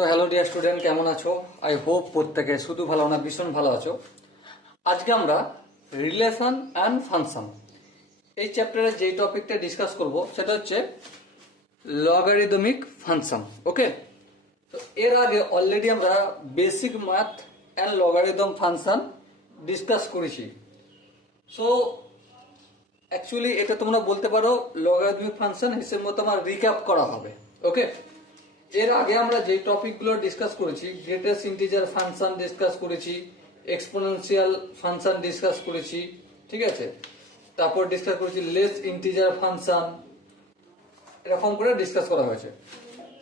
So hello dear student, কেমন আছো? I hope প্রত্যেকে শুধু ভালো না ভীষণ ভালো আছো। আজকে আমরা রিলেশন অ্যান্ড ফাংশন এই চ্যাপ্টারে যেই টপিকটা ডিসকাস করব সেটা হচ্ছে লগারিদমিক ফাংশন। ওকে, তো এর আগে অলরেডি আমরা basic math and logarithm function discuss করেছি। সো অ্যাকচুয়ালি এটা তোমরা বলতে পারো লগারিদমিক ফাংশন হিসেবে মতো আমার রিক্যাপ করা হবে। ওকে, এর আগে আমরা যে টপিকগুলো ডিসকাস করেছি, গ্রেটেস্ট ইন্টিজার ফাংশন ডিসকাস করেছি, এক্সপোনেনশিয়াল ফাংশন ডিসকাস করেছি, ঠিক আছে, তারপর ডিসকাস করেছি লেস ইন্টিজার ফাংশন, এরকম করে ডিসকাস করা হয়েছে।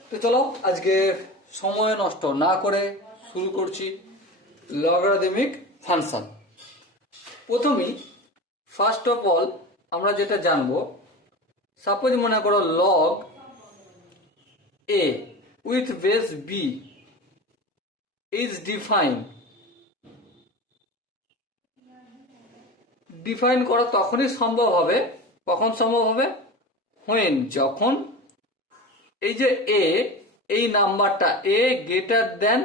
তো চলো আজকে সময় নষ্ট না করে শুরু করছি লগারিদমিক ফাংশন। প্রথমেই ফার্স্ট অফ অল আমরা যেটা জানবো, সাপোজ মনে করো log a with base b is define করা তখনই সম্ভব হবে, কখন সম্ভব হবে? when যখন এই যে a এই নাম্বারটা a গ্রেটার দেন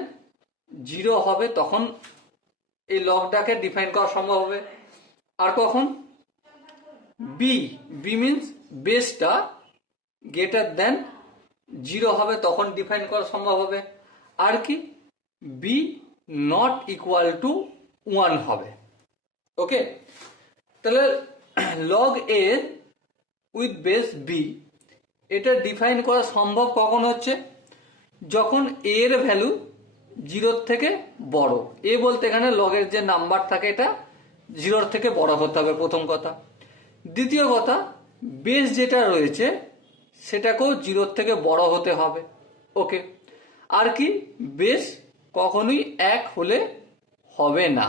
0 হবে, তখন এই লগটাকে ডিফাইন করা সম্ভব হবে। আর কখন b মিনস বেসটা গ্রেটার দেন 0 হবে, তখন ডিফাইন করা সম্ভব হবে। আর কি বি নট ইকুয়াল টু 1 হবে। ওকে, তাহলে log a with base b এটা ডিফাইন করা সম্ভব কখন হচ্ছে? যখন এ এর ভ্যালু 0 থেকে বড়। এ বলতে এখানে লগের যে নাম্বার থাকে এটা 0 থেকে বড় হতে হবে, প্রথম কথা। দ্বিতীয় কথা, বেস যেটা রয়েছে সেটাকেও 0 থেকে বড় হতে হবে। ওকে, আর কি বেস কখনোই 1 হলে হবে না।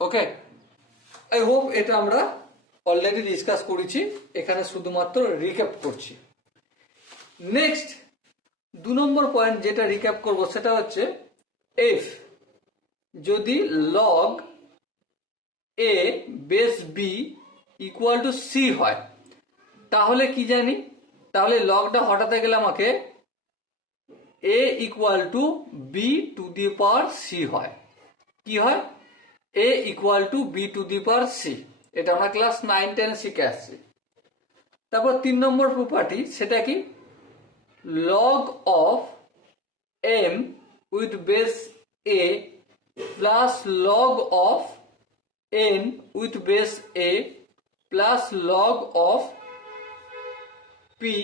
ওকে, আই হোপ এটা আমরা অলরেডি ডিসকাস করেছি, এখানে শুধুমাত্র রিক্যাপ করছি। নেক্সট 2 নম্বর পয়েন্ট যেটা রিক্যাপ করব সেটা হচ্ছে এফ যদি log a base b equal to c হয়, তাহলে কি জানি? তাহলে লগটা হটাতে গেলে আমাকে a equal to b to the power c হয়। কি হয়? a equal to b to the power c. এটা আমরা ক্লাস 9-10 শিখে আসছি। তারপর 3 নম্বর প্রপার্টি, সেটা কি? Log of m with base a plus log of n with base a plus log of p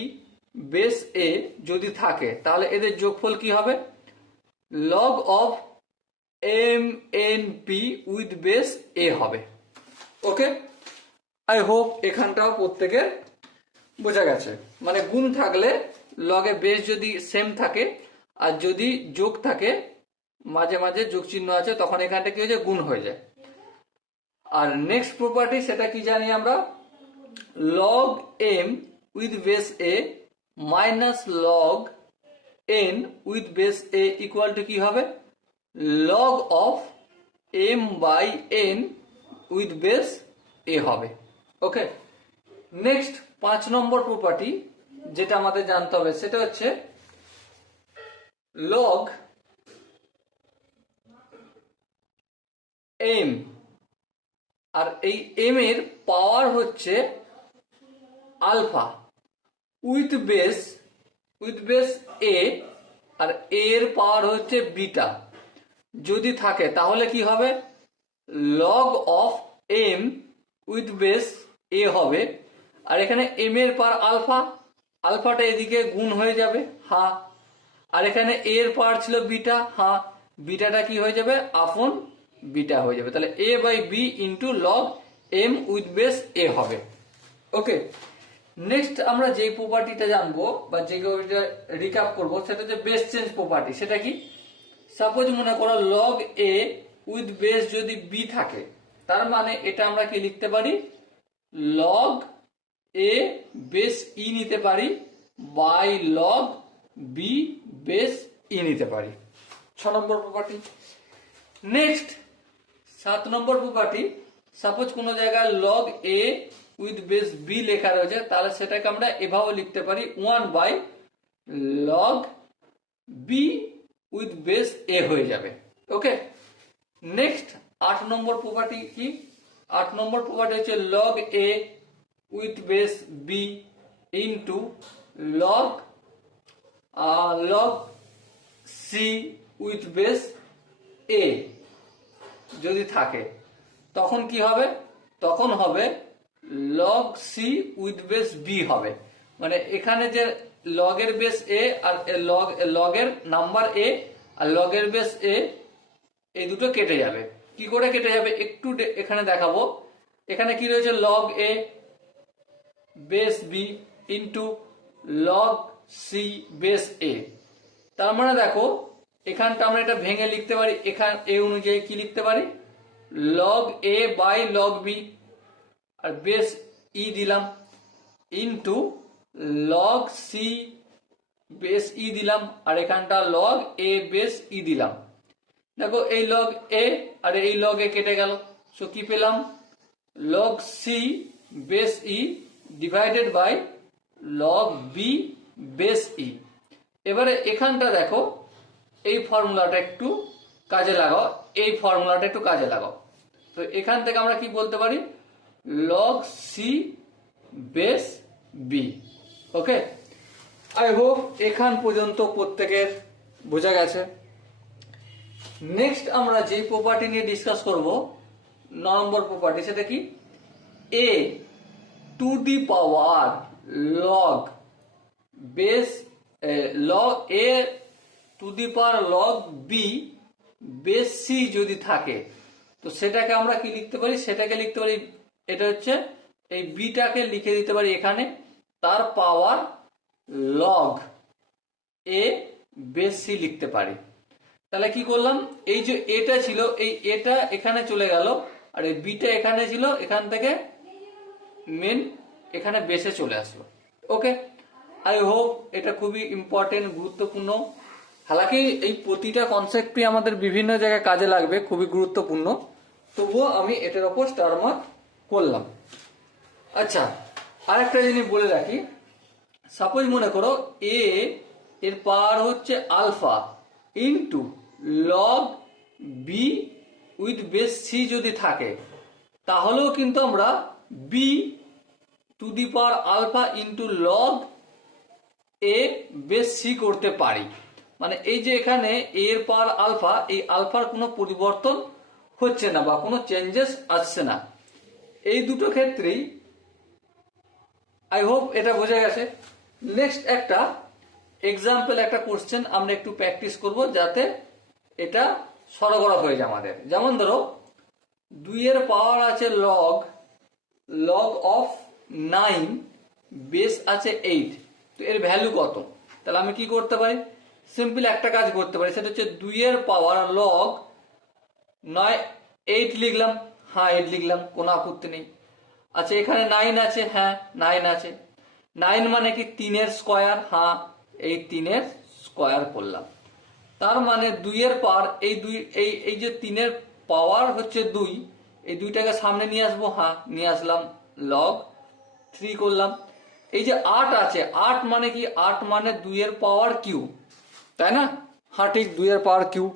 base a যদি থাকে, তাহলে এদের যোগফল কি হবে? Log of m n p with base a হবে। ওকে, আই হোপ এখানটাও প্রত্যেকের বোঝা গেছে। মানে গুণ থাকলে লগে বেস যদি সেম থাকে আর যদি যোগ থাকে, মাঝে মাঝে যোগ চিহ্ন আছে, তখন এখানটা কি হয়ে যায়? গুণ হয়ে যায়। আর নেক্সট প্রপার্টি সেটা কি জানি আমরা? Log m with base a minus log n with base a equal to কি হবে? log of m by n with base a হবে। ওকে, নেক্সট 5 নম্বর প্রপার্টি যেটা আমাদের জানতে হবে সেটা হচ্ছে log m, আর এই m এর পাওয়ার হচ্ছে আলফা উইথ বেস এ, আর এ এর পাওয়ার হচ্ছে বিটা যদি থাকে, তাহলে কি হবে? Log of m with base a হবে। আর এখানে এম এর পাওয়ার আলফা, আলফাটা এদিকে গুণ হয়ে যাবে, হ্যাঁ। আর এখানে এ এর পাওয়ার ছিল বিটা, হ্যাঁ, বিটাটা কি হয়ে যাবে? আপন বিটা হয়ে যাবে। তাহলে a by b into log m with base a হবে। ওকে, নেক্সট আমরা যে প্রপার্টিটা জানবো বা যে রিক্যাপ করবো সেটা হচ্ছে বেস চেঞ্জ প্রপার্টি। সেটা কি? সাপোজ মনে করো লগ এ উইথ বেস যদি বি থাকে, তার মানে এটা আমরা কি লিখতে পারি? লগ এ বেস ই নিতে পারি by log b base e নিতে পারি। 6 number property. Next 7 number property, suppose কোনো জায়গায় log a with base b লেখা রয়েছে, তাহলে সেটাকে আমরা এভাবে লিখতে পারি 1 by log b with base a হয়ে যাবে। ওকে, নেক্সট 8 নম্বর প্রপার্টি কি? 8 নম্বর প্রপার্টি হচ্ছে log a with base b into log log c with base a যদি থাকে, তখন কি হবে? তখন হবে log c with base b হবে। মানে এখানে যে লগের বেস এ আর লগের নাম্বার এ আর লগের বেস এ, এই দুটো কেটে যাবে। কি করে কেটে যাবে একটু এখানে দেখাবো। এখানে কি রয়েছে? Log a base b into log c base a. তার মানে দেখো এখানটা আমরা এটা ভেঙে লিখতে পারি। এখান এ অনুযায়ী কি লিখতে পারি? Log a by log b আর বেস ই দিলাম into log c base e দিলাম আর এখানটা লগ এ বেস ই দিলাম। দেখো এই লগ এ আর এই লগ এ কেটে গেল। সো কি পেলাম? Log c base e divided by log b base e. এবারে এখানটা দেখো এই ফর্মুলাটা একটু কাজে লাগাও, এই ফর্মুলাটা একটু কাজে লাগাও। তো এখান থেকে আমরা কি বলতে পারি? Log c base b. Okay, I hope এখান পর্যন্ত প্রত্যেকের বোঝা গেছে। নেক্সট আমরা যে প্রপার্টি নিয়ে ডিসকাস করব, 9 নম্বর প্রপার্টি, সেটা কি? A to the power log base log a to the power log b base c যদি থাকে, তো সেটাকে আমরা কি লিখতে পারি? সেটাকে লিখতে পারি, এটা হচ্ছে এই বিটাকে লিখে দিতে পারি এখানে, তার পাওয়ার লগ এ বেস সি লিখতে পারি। তাহলে কি করলাম? এই যে এটা ছিল, এই এটা এখানে চলে গেল আর এই বিটা এখানে ছিল, এখান থেকে মেন এখানে বেসে চলে আসলো। ওকে, আই হোপ এটা খুবই ইম্পর্টেন্ট, গুরুত্বপূর্ণ। হালাকি এই প্রতিটা কনসেপ্টই আমাদের বিভিন্ন জায়গায় কাজে লাগবে, খুবই গুরুত্বপূর্ণ, তবুও আমি এটার ওপর স্টার মার্ক করলাম। আচ্ছা, আরেকটা জিনিস বলে রাখি, সাপোজ মনে করো এ এর পাওয়ার হচ্ছে alpha into log b with base c যদি থাকে, তাহলেও কিন্তু আমরা b to the power alpha into log a base c করতে পারি। মানে এই যে এখানে এ এর পাওয়ার আলফা, এই আলফার কোনো পরিবর্তন হচ্ছে না বা কোনো চেঞ্জেস আসছে না। এই দুটো ক্ষেত্রেই আই হোপ এটা বোঝা গেছে। নেক্সট একটা এক্সাম্পল, একটা কোশ্চেন আমরা একটু প্র্যাকটিস করব যাতে এটা সরগড়া হয়ে যায় আমাদের। যেমন ধরো 2 এর পাওয়ার আছে লগ লগ অফ 9 বেস আছে 8, তো এর ভ্যালু কত? তাহলে আমি কি করতে পারি? সিম্পল একটা কাজ করতে পারি, সেটা হচ্ছে 2 এর পাওয়ার লগ 9 8 লিখলাম। হ্যাঁ 8 লিখলাম, কোনো আপত্তি নেই। আচ্ছা এখানে 9 আছে, হ্যাঁ 9 আছে। 9 মানে কি 3 এর স্কোয়ার? হ্যাঁ এই 3 এর স্কোয়ার করলাম। তার মানে 2 এর পাওয়ার এই 2, এই যে 3 এর পাওয়ার হচ্ছে 2, এই 2টাকে সামনে নিয়ে আসবো। হ্যাঁ নিয়ে আসলাম, লগ 3 করলাম। এই যে 8 আছে, 8 মানে কি? 8 মানে 2 এর পাওয়ার কিউ, তাই না? হ্যাঁ ঠিক, 2 এর পাওয়ার কিউ।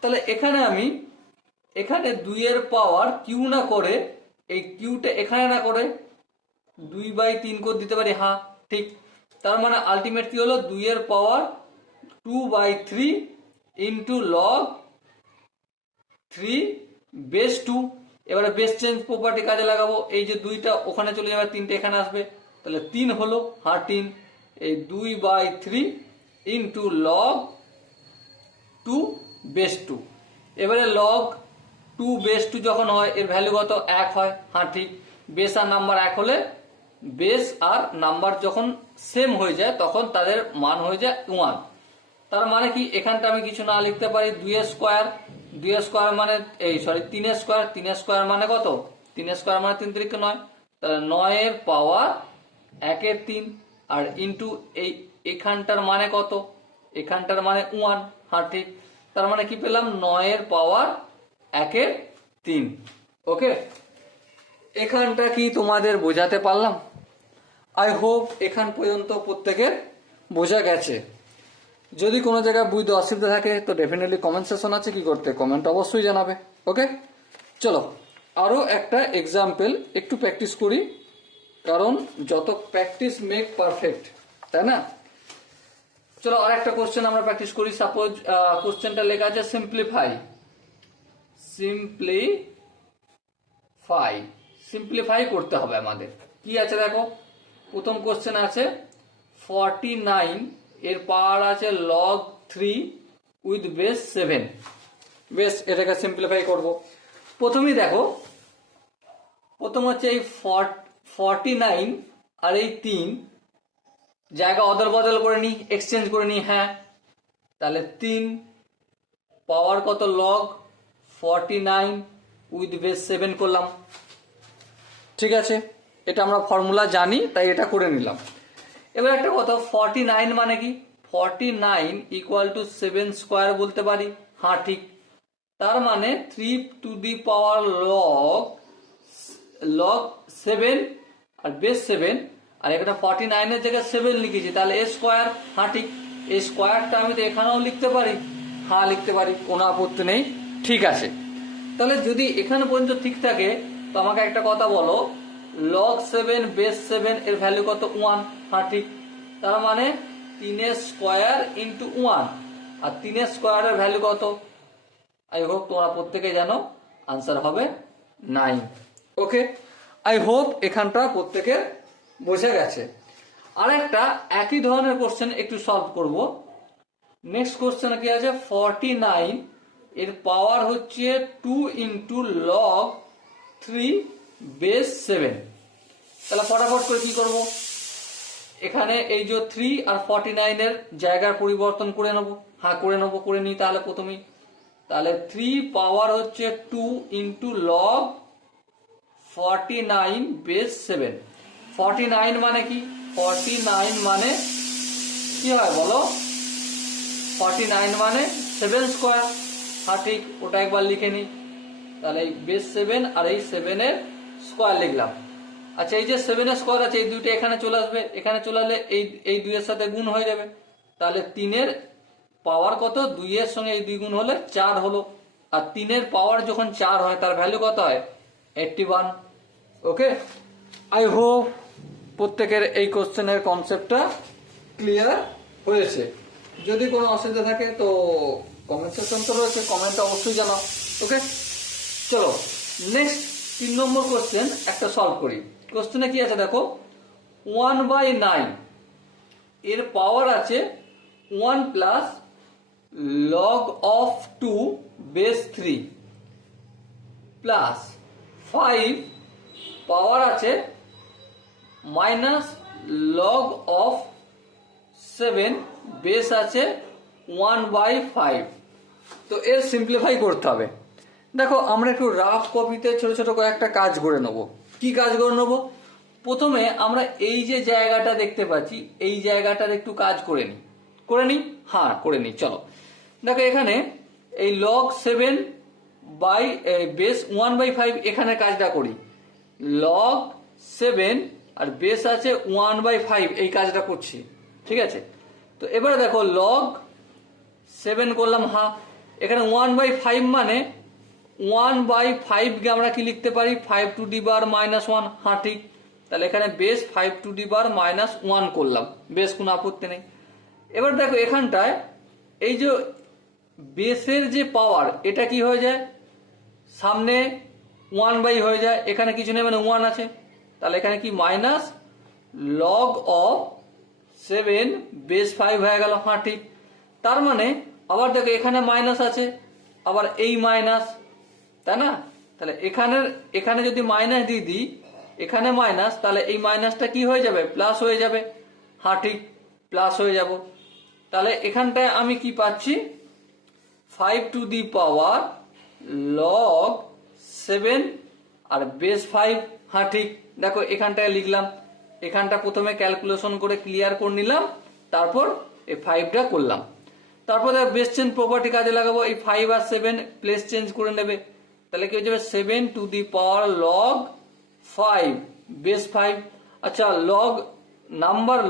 তাহলে এখানে আমি এখানে 2 এর পাওয়ার কিউ না করে, এই কিউটা এখানে না করে 2/3 করে দিতে পারি। হ্যাঁ ঠিক, তার মানে আলটিমেট কি হলো? 2 এর পাওয়ার 2/3 ইন্টু লগ 3 বেস 2। এবারে বেস চেঞ্জ প্রপার্টি কাজে লাগাবো, এই যে 2টা ওখানে চলে যাবে, 3টা এখানে আসবে, তাহলে 3 হলো। হ্যাঁ 3, এই 2/3 ইন্টু লগ 2 বেস 2। এবারে লগ 2 বেস 2 যখন হয় এর ভ্যালু কত? 1 হয়। হ্যাঁ ঠিক, বেস আর নাম্বার 1 হলে, বেস আর নাম্বার যখন সেম হয়ে যায় তখন তাদের মান হয়ে যায় 1। তার মানে কি? এখানটা আমি কিছু না লিখতে পারি, 2 এর স্কোয়ার, 2 এর স্কোয়ার মানে 3 এর স্কোয়ার, 3 এর স্কোয়ার মানে কত? 3 এর স্কোয়ার মানে 3 3 9, তাহলে 9 এর পাওয়ার 1 এর 3 আর ইন্টু এখানটার মানে কত? এখানটার মানে 1। হ্যাঁ ঠিক, তার মানে কি পেলাম? 9 এর পাওয়ার 1 এর 3। ওকে, এখানটা কি তোমাদের বোঝাতে পারলাম? আই হোপ এখান পর্যন্ত প্রত্যেকের বোঝা গেছে। যদি কোনো জায়গায় বুঝতে অসুবিধা থাকে তো ডেফিনেটলি কমেন্ট সেকশন আছে, কি করতে কমেন্ট অবশ্যই জানাবে। ওকে, চলো আরো একটা এক্সাম্পল একটু প্র্যাকটিস করি, কারণ যত প্র্যাকটিস মেক পারফেক্ট, তাই না? চলো আর একটা কোশ্চেন আমরা প্র্যাকটিস করি। সাপোজ কোশ্চেনটা লেখা আছে সিম্পলিফাই, সিম্পলিফাই সিম্পলিফাই করতে হবে আমাদের। কি আছে দেখো, প্রথম কোশ্চেন আছে 49 এর পাওয়ার আছে log 3 উইথ বেস 7। বেশ, এটাকে সিম্পলিফাই করব। প্রথমেই দেখো, প্রথম হচ্ছে এই 49 আর এই 3 জায়গা অদল বদল করে নিই, এক্সচেঞ্জ করে নিই। হ্যাঁ, তাহলে 3 পাওয়ার কত log 49 উইথ বেস 7 করলাম। ঠিক আছে, এটা আমরা ফর্মুলা জানি, তাই এটা করে নিলাম। এবার একটা কথা, 49 মানে কি? 49 ইকুয়াল টু 7 স্কোয়ার বলতে পারি। হ্যাঁ ঠিক, তার মানে 3 টু দি পাওয়ার log 7 আর বেস 7, আর এখানে 49 এর জায়গায় 7 লিখেছি, তাহলে এ স্কোয়ার। হ্যাঁ ঠিক, এই স্কোয়ারটা আমি তো এখানেও লিখতে পারি। হ্যাঁ লিখতে পারি, কোনো আপত্তি নেই। ঠিক আছে, তাহলে যদি এখানে পর্যন্ত ঠিক থাকে তো আমাকে একটা কথা বলো, log 7 বেস 7 এর ভ্যালু কত? 1। হ্যাঁ ঠিক, তার মানে 3 স্কোয়ার ইন্টু 1, আর 3 স্কোয়ারের ভ্যালু কত? আই হোপ তোমরা প্রত্যেকে জানো, আনসার হবে 9। ওকে, আই হোপ এখানটা প্রত্যেকের বোঝা গেছে। আরেকটা একই ধরনের কোশ্চেন একটু সলভ করব। নেক্সট কোশ্চেন কি আছে, 49 এর পাওয়ার হচ্ছে 2 ইন্টু log 3 বেস 7। তাহলে ফটাফট করে কি করব, এখানে এই যে 3 আর 49 এর জায়গার পরিবর্তন করে নেব। হ্যাঁ করে নেব, করে নিই তাহলে প্রথমেই। তাহলে 3 পাওয়ার হচ্ছে 2 ইন্টু log 49 বেস 7। 49 মানে কি? 49 মানে কি হয় বলো? 49 মানে 7 স্কোয়ার। হ্যাঁ ঠিক, ওটা একবার লিখে নিই। তাহলে এই বেস 7 আর এই 7 এর স্কোয়ার লিখলাম। আচ্ছা, এই যে 7 এর স্কোয়ার আছে, এই দুইটা এখানে চলে আসবে। এখানে চলে আসলে এই 2 এর সাথে গুণ হয়ে যাবে। তাহলে 3 এর পাওয়ার কত? 2 এর সঙ্গে এই 2 গুণ হলে 4 হলো। আর 3 এর পাওয়ার যখন 4 হয় তার ভ্যালু কত হয়? 81। ওকে, আই হোপ প্রত্যেকের এই কোশ্চেনের কনসেপ্টটা ক্লিয়ার হয়েছে। যদি কোনো অসুবিধা থাকে তো কমেন্ট সেকশন তো রয়েছে, কমেন্ট অবশ্যই জানাও। ওকে, চলো নেক্সট 3 নম্বর কোশ্চেন একটা সলভ করি। কোশ্চেনে কি আছে দেখো, 1/9 এর পাওয়ার আছে 1 plus log of 2 base 3 plus 5 পাওয়ার আছে মাইনাস log of 7 বেস আছে 1/5। তো এর সিম্পলিফাই করতে হবে। দেখো, আমরা একটু রাফ কপিতে ছোট ছোট কয়েকটা কাজ করে নেব। কি কাজ করে নেব? প্রথমে আমরা এই যে জায়গাটা দেখতে পাচ্ছি, এই জায়গাটার একটু কাজ করে নিই। করে নিই? হ্যাঁ করে নিই, চলো। দেখো এখানে এই log 7 বাই বেস 1/5, এখানে কাজটা করি। log 7 আর বেস আছে 1/5, এই কাজটা করছি। ঠিক আছে, তো এবারে দেখো log 7 করলাম। হ্যাঁ, এখানে 1/5 মানে 1/5 কে আমরা কি লিখতে পারি? 5 টু দি পাওয়ার -1। হ্যাঁ ঠিক, তাহলে এখানে বেস 5 টু দি পাওয়ার -1 করলাম। বেশ, কোনো আপত্তি নেই। এবার দেখো এখানটায় এই যে বেসের যে পাওয়ার, এটা কি হয়ে যায়? সামনে 1 হয়ে যায়, এখানে কিছু নেই মানে 1 আছে। তাহলে এখানে কি মাইনাস log of 7 বেস 5 হয়ে গেল। হ্যাঁ ঠিক, তার মানে আবার দেখো এখানে মাইনাস আছে, আবার এই মাইনাস, তাই না? তাহলে এখানে যদি মাইনাস দিয়ে দিই, এখানে মাইনাস, তাহলে এই মাইনাসটা কি হয়ে যাবে? প্লাস হয়ে যাবে। হ্যাঁ ঠিক, প্লাস হয়ে যাব। তাহলে এখানটায় আমি কি পাচ্ছি? 5 টু দি পাওয়ার log 7 আর বেস 5। হ্যাঁ ঠিক, দেখো এখানটায় লিখলাম। এখানটা প্রথমে ক্যালকুলেশন করে ক্লিয়ার করে নিলাম, তারপর এই 5টা করলাম। তারপর বেস চেঞ্জ প্রপার্টি কাজে লাগাবো। এই 5 আর 7 প্লেস চেঞ্জ করে নেবে, তাহলে কি হয়ে যাবে? 7 to the power log 5 base 5। আচ্ছা,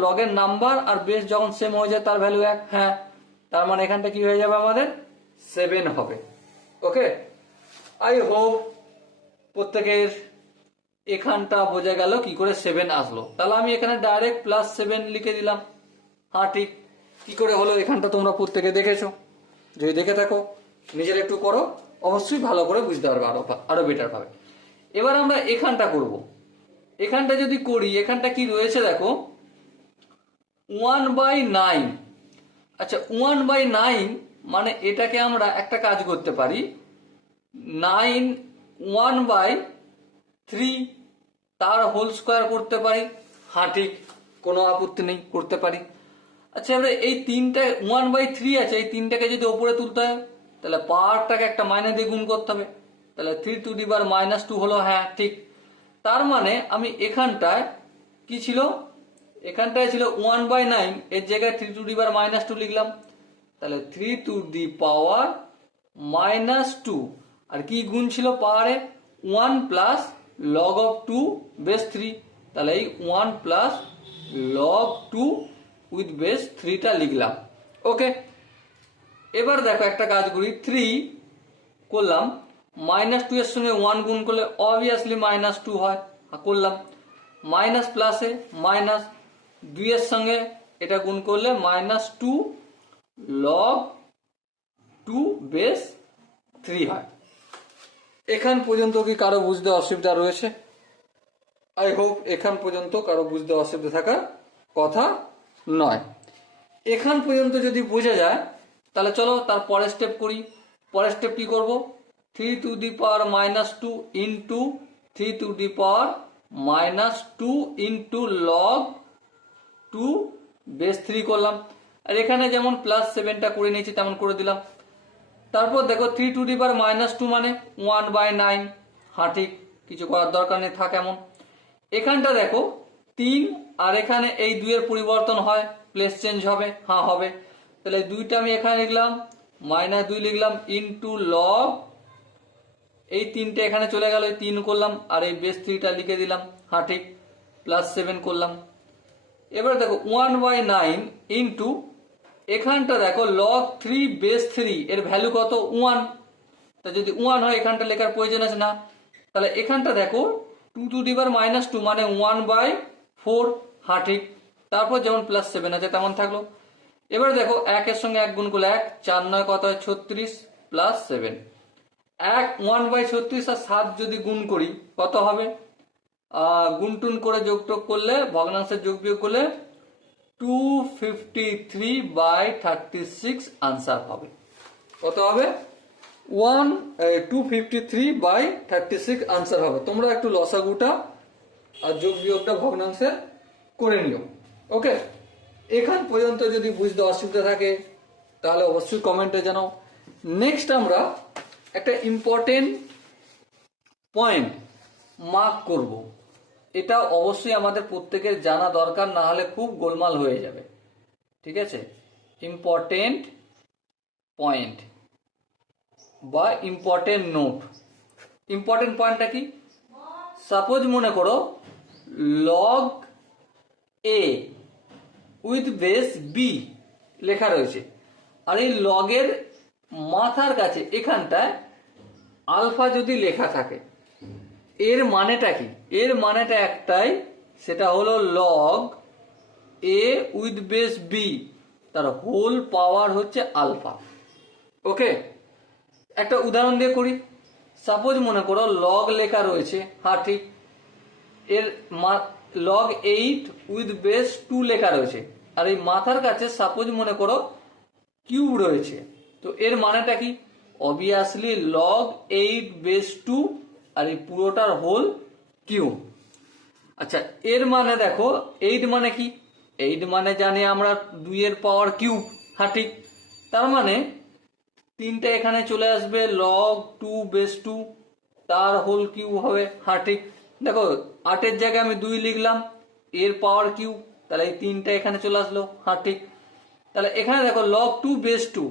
লগের নাম্বার আর বেস যখন সেম হয়ে যায় তার ভ্যালু 1। হ্যাঁ, তার মানে এখানটা কি হয়ে যাবে আমাদের 7 হবে। ওকে, আই হোপ প্রত্যেকের এখানটা বোঝা গেল কি করে 7 আসলো। তাহলে আমি এখানে ডাইরেক্ট +7 লিখে দিলাম। হ্যাঁ ঠিক, কি করে হলো এখানটা তোমরা প্রত্যেকে দেখেছো, যদি দেখে থাকো নিজের একটু করো, অবশ্যই ভালো করে বুঝতে পারবে, আরো বেটার পাবে। এবার আমরা এখানটা করব। এখানটা যদি করি, এখানটা কি রয়েছে দেখো 1/9। আচ্ছা 1/9 মানে এটাকে আমরা একটা কাজ করতে পারি, 9 1/3 তার হোল স্কোয়ার করতে পারি। হ্যাঁ ঠিক, কোনো আপত্তি নেই, করতে পারি। আচ্ছা আমরা এই 3টা 1/3 আছে, এই 3টাকে যদি ওপরে তুলতে হয় তাহলে পাওয়ারটাকে একটা মাইনাস দিয়ে গুণ করতে হবে, তাহলে 3⁻²² হলো। হ্যাঁ ঠিক, তার মানে আমি এখানটায় কি ছিল, এখানটায় ছিল 1/9, এর জায়গায় 3⁻² লিখলাম, তাহলে 3⁻², আর কি গুণ ছিল পাওয়ারে 1 + log(2)⁻3, তাহলে এই 1 + log(2)/3টা লিখলাম। ওকে, এবার দেখো একটা কাজ করি, 3 করলাম, -2 এর সঙ্গে 1 গুণ করলে অবভিয়াসলি -2 হয়, করলাম। মাইনাস প্লাসে মাইনাস, 2 এর সঙ্গে এটা গুণ করলে -2 log(2)/3 হয়। এখান পর্যন্ত কি কারো বুঝতে অসুবিধা রয়েছে? আই হোপ এখান পর্যন্ত কারো বুঝতে অসুবিধা থাকার কথা নয়। এখান পর্যন্ত যদি বোঝা যায় তাহলে চলো তার পরের স্টেপ করি। পরের স্টেপ কি করব, 3⁻² ইন্টু 3⁻² ইন্টু log(2)/3 করলাম। আর এখানে যেমন +7টা করে নিয়েছি তেমন করে দিলাম। তারপর দেখো 3⁻² মানে 1/9। হ্যাঁ ঠিক, কিছু করার দরকার নেই, থাক এমন। এখানটা দেখো 3, আর এখানে এই 2 এর পরিবর্তন হয়, প্লেস চেঞ্জ হবে। হ্যাঁ হবে, তাহলে 2টা আমি এখানে লিখলাম, -2 লিখলাম ইন্টু লগ, এই 3টে এখানে চলে গেল, এই 3 করলাম, আর এই /3টা লিখে দিলাম। হ্যাঁ ঠিক, +7 করলাম। এবার দেখো 1/9 ইন্টু এখানটা দেখো log(3)/3 এর ভ্যালু কত 1, তা যদি 1 হয় এখানটা লেখার প্রয়োজন আছে না, তাহলে এখানটা দেখো 2⁻² মানে 1/4। হ্যাঁ ঠিক, তারপর যেমন +7 আছে তেমন থাকলো। এবার দেখো 1 এর সঙ্গে 1 গুণ করলে 1, 4 9 কত হয় 36, +7, 1/36 আর 7 যদি গুণ করি কত হবে, গুণ টুন করে যোগটোগ করলে, ভগ্নাংশের যোগ বিয়োগ করলে 253/36 আনসার হবে। কত হবে, 253/36 আনসার হবে। তোমরা একটু লসাগুটা আর যোগ বিয়োগটা ভগ্নাংশের করে নিও। ওকে, এখান পর্যন্ত যদি বুঝতে অসুবিধা থাকে তাহলে অবশ্যই কমেন্টে জানাও। নেক্সট আমরা একটা ইম্পর্টেন্ট পয়েন্ট মার্ক করব, এটা অবশ্যই আমাদের প্রত্যেকের জানা দরকার, না হলে খুব গোলমাল হয়ে যাবে। ঠিক আছে, ইম্পর্টেন্ট পয়েন্ট বা ইম্পর্টেন্ট নোট। ইম্পর্টেন্ট পয়েন্টটা কি, সাপোজ মনে করো log a with base b লেখা রয়েছে, আর এই লগের মাথার কাছে এখানটায় আলফা যদি লেখা থাকে, এর মানেটা কি, এর মানেটা একটাই, সেটা হলো log a with base b, তার হোল পাওয়ার হচ্ছে আলফা। ওকে, একটা উদাহরণ দিয়ে করি। সাপোজ মনে করো লগ লেখা রয়েছে, হ্যাঁ ঠিক, এর log 8 উইথ বেস 2 লেখা রয়েছে, আর এই মাথার কাছে সাপোজ মনে করো কিউব রয়েছে, তো এর মানেটা কি, অবভিয়াসলি log 8/2 আর এই পুরোটার হোল কিউব। আচ্ছা এর মানে দেখো 8 মানে কি, 8 মানে জানি আমরা 2 এর পাওয়ার কিউব। হ্যাঁ ঠিক, তার মানে 3টা এখানে চলে আসবে, log 2/2 তার হোল কিউব হবে। হ্যাঁ ঠিক, দেখো 8 এর জায়গায় আমি 2 লিখলাম, এর পাওয়ার কিউব, তাহলে এই 3টা এখানে চলে আসলো। হ্যাঁ ঠিক, তাহলে এখানে দেখো log 2/2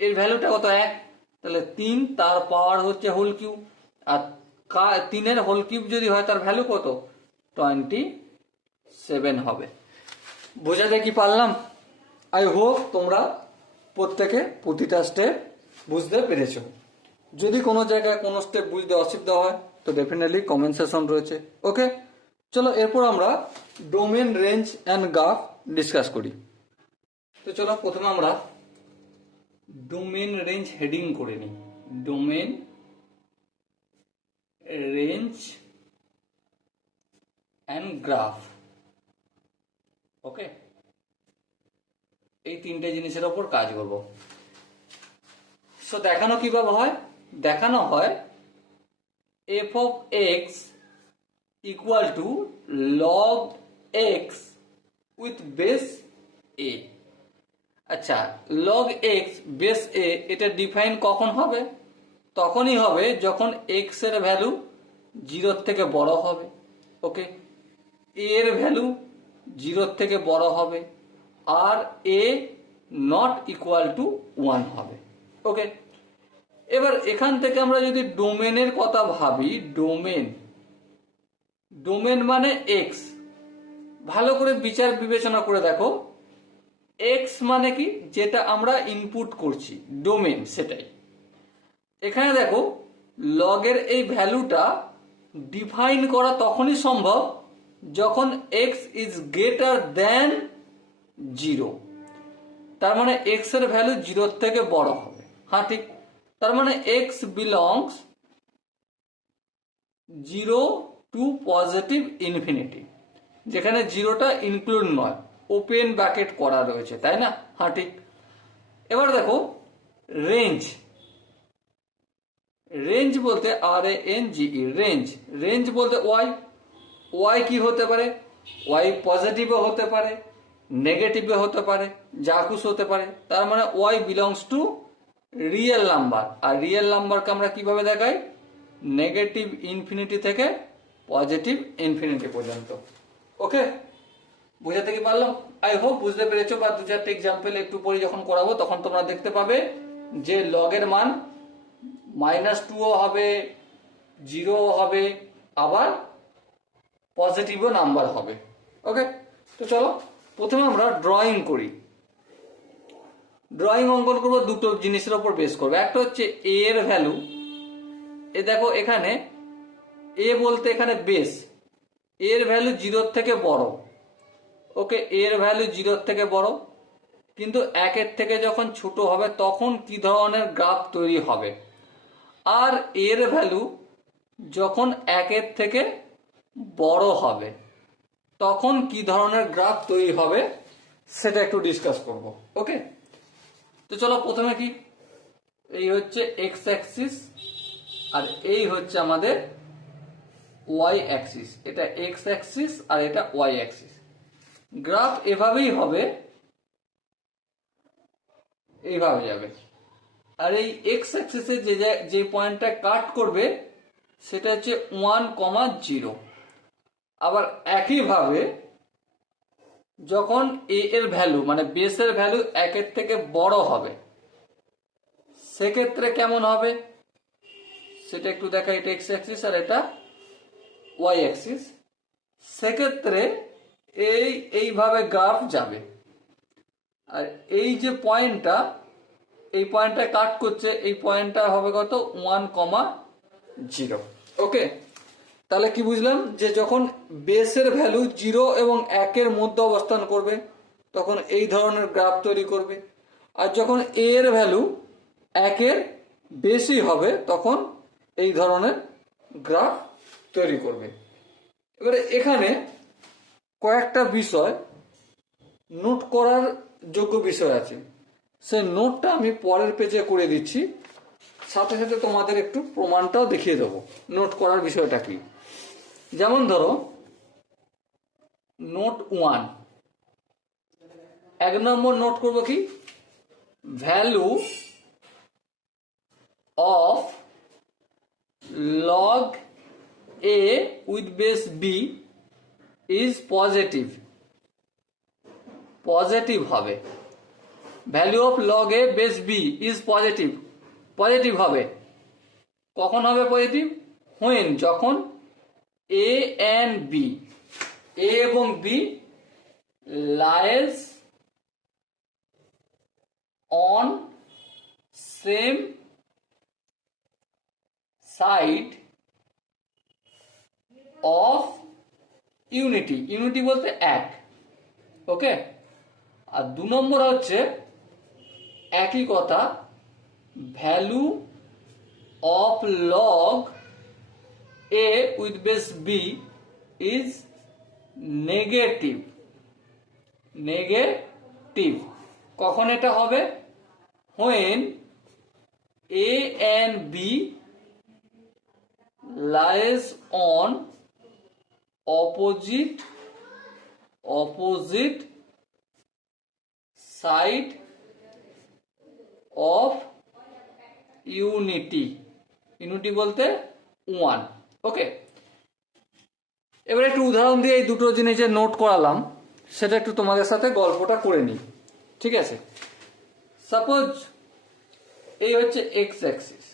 এর ভ্যালুটা কত 1, তাহলে 3 তার পাওয়ার হচ্ছে হোল কিউব, আর 3 এর হোল কিউব যদি হয় তার ভ্যালু কত 27 হবে। বোঝাতে কি পারলাম? আই হোপ তোমরা প্রত্যেকে প্রতিটা স্টেপ বুঝতে পেরেছো। যদি কোনো জায়গায় কোনো স্টেপ বুঝতে অসুবিধা হয় তো ডেফিনেটলি কমেন্ট সেকশন রয়েছে। ওকে, চলো এরপর আমরা domain, range and graph discuss করি। তো চলো প্রথমে আমরা ডোমেন রেঞ্জ হেডিং করে নিই। Domain, range and graph. Okay, এই তিনটে জিনিসের ওপর কাজ করব। সো দেখানো কিভাবে হয়? দেখানো হয় f of x equal to log x with base a. আচ্ছা, লগ এক্স বেস এ এটা ডিফাইন কখন হবে? তখনই হবে যখন এক্স এর ভ্যালু 0 থেকে বড় হবে। ওকে, এ এর ভ্যালু 0 থেকে বড় হবে আর এ নট ইকুয়াল টু 1 হবে। ওকে, এবার এখান থেকে আমরা যদি ডোমেনের কথা ভাবি, ডোমেন, ডোমেন মানে এক্স। ভালো করে বিচার বিবেচনা করে দেখো, এক্স মানে কি? যেটা আমরা ইনপুট করছি, ডোমেন সেটাই। এখানে দেখো লগের এই ভ্যালুটা ডিফাইন করা তখনই সম্ভব যখন এক্স ইজ গ্রেটার দেন 0। তার মানে এক্স এর ভ্যালু 0 থেকে বড় হবে। হ্যাঁ ঠিক, তার মানে x belongs 0 to positive infinity, যেখানে 0টা ইনক্লুড নয়, ওপেন ব্র্যাকেট করা রয়েছে, তাই না? হ্যাঁ ঠিক। এবার দেখো রেঞ্জ, রেঞ্জ বলতে RANGE, রেঞ্জ, রেঞ্জ বলতে ওয়াই। ওয়াই কি হতে পারে? ওয়াই পজিটিভও হতে পারে, নেগেটিভও হতে পারে, যা খুশি হতে পারে। তার মানে y belongs to real number. আর রিয়েল নাম্বারকে আমরা কিভাবে দেখাই? নেগেটিভ ইনফিনিটি থেকে পজিটিভ ইনফিনিটি পর্যন্ত। ওকে, বুঝাতে কি পারলাম? আই হোপ বুঝতে পেরেছো, বা 2-4টা এক্সাম্পল একটু পরে যখন করাবো তখন তোমরা দেখতে পাবে যে লগের মান -2ও হবে, 0ও হবে, আবার পজিটিভও নাম্বার হবে। ওকে, তো চলো প্রথমে আমরা ড্রয়িং করি। ড্রয়িং অঙ্কন করবো দুটো জিনিসের উপর বেস করবো। একটা হচ্ছে এ এর ভ্যালু। এ দেখো এখানে এ বলতে এখানে বেস, এর ভ্যালু 0 থেকে বড়। ওকে, এর ভ্যালু 0 থেকে বড়, কিন্তু 1-এর থেকে যখন ছোট হবে তখন কি ধরনের গ্রাফ তৈরি হবে? আর এর ভ্যালু যখন 1-এর থেকে বড় হবে তখন কি ধরনের গ্রাফ তৈরি হবে সেটা একটু ডিসকাস করব। ওকে, তো চলো প্রথমে কি, এই হচ্ছে এক্স অ্যাক্সিস আর এই হচ্ছে আমাদের ওয়াই অ্যাক্সিস। এটা এক্স অ্যাক্সিস আর এটা ওয়াই অ্যাক্সিস। গ্রাফ এভাবেই হবে, এইভাবে যাবে। আর এই এক্স অ্যাক্সিসে যে পয়েন্টটা কাট করবে সেটা হচ্ছে 1,0। আবার একইভাবে যখন এ এর ভ্যালু মানে বেসের ভ্যালু 1-এর থেকে বড় হবে সেক্ষেত্রে কেমন হবে সেটা একটু দেখা। এটা এক্স অ্যাক্সিস আর এটা ওয়াই অ্যাক্সিস। সেক্ষেত্রে এইভাবে গ্রাফ যাবে। আর এই যে পয়েন্টটা, এই পয়েন্টটা কাট করছে, এই পয়েন্টটা হবে কত? 1,0। ওকে, তাহলে কি বুঝলাম? যে যখন বেসের ভ্যালু 0 এবং 1-এর মধ্যে অবস্থান করবে তখন এই ধরনের গ্রাফ তৈরি করবে। আর যখন এ এর ভ্যালু 1-এর বেশি হবে তখন এই ধরনের গ্রাফ তৈরি করবে। এবারে এখানে কয়েকটা বিষয় নোট করার যোগ্য বিষয় আছে, সেই নোটটা আমি পরের পেজে করে দিচ্ছি, সাথে সাথে তোমাদের একটু প্রমাণটাও দেখিয়ে দেবো নোট করার বিষয়টা কি। যেমন ধরো নোট 1, 1 নম্বর নোট করবো কি? Value of log a with base b is positive. Positive হবে। Value of log a base b is positive, positive হবে। কখন হবে পজিটিভ? হোয়েন, যখন এ অ্যান্ড বি, এ এবং b lies on same side of unity, unity বলতে এক, ওকে। আর 2 নম্বর হচ্ছে একই কথা, value of log a with base b is negative, negative. কখন এটা হবে? when a and b lies on opposite side of unity, unity বলতে 1, ওকে। এবার একটু উদাহরণ দিয়ে এই দুটো জিনিসের নোট করালাম, সেটা একটু তোমাদের সাথে গল্পটা করে নিই, ঠিক আছে। সাপোজ এই হচ্ছে এক্স অ্যাক্সিস,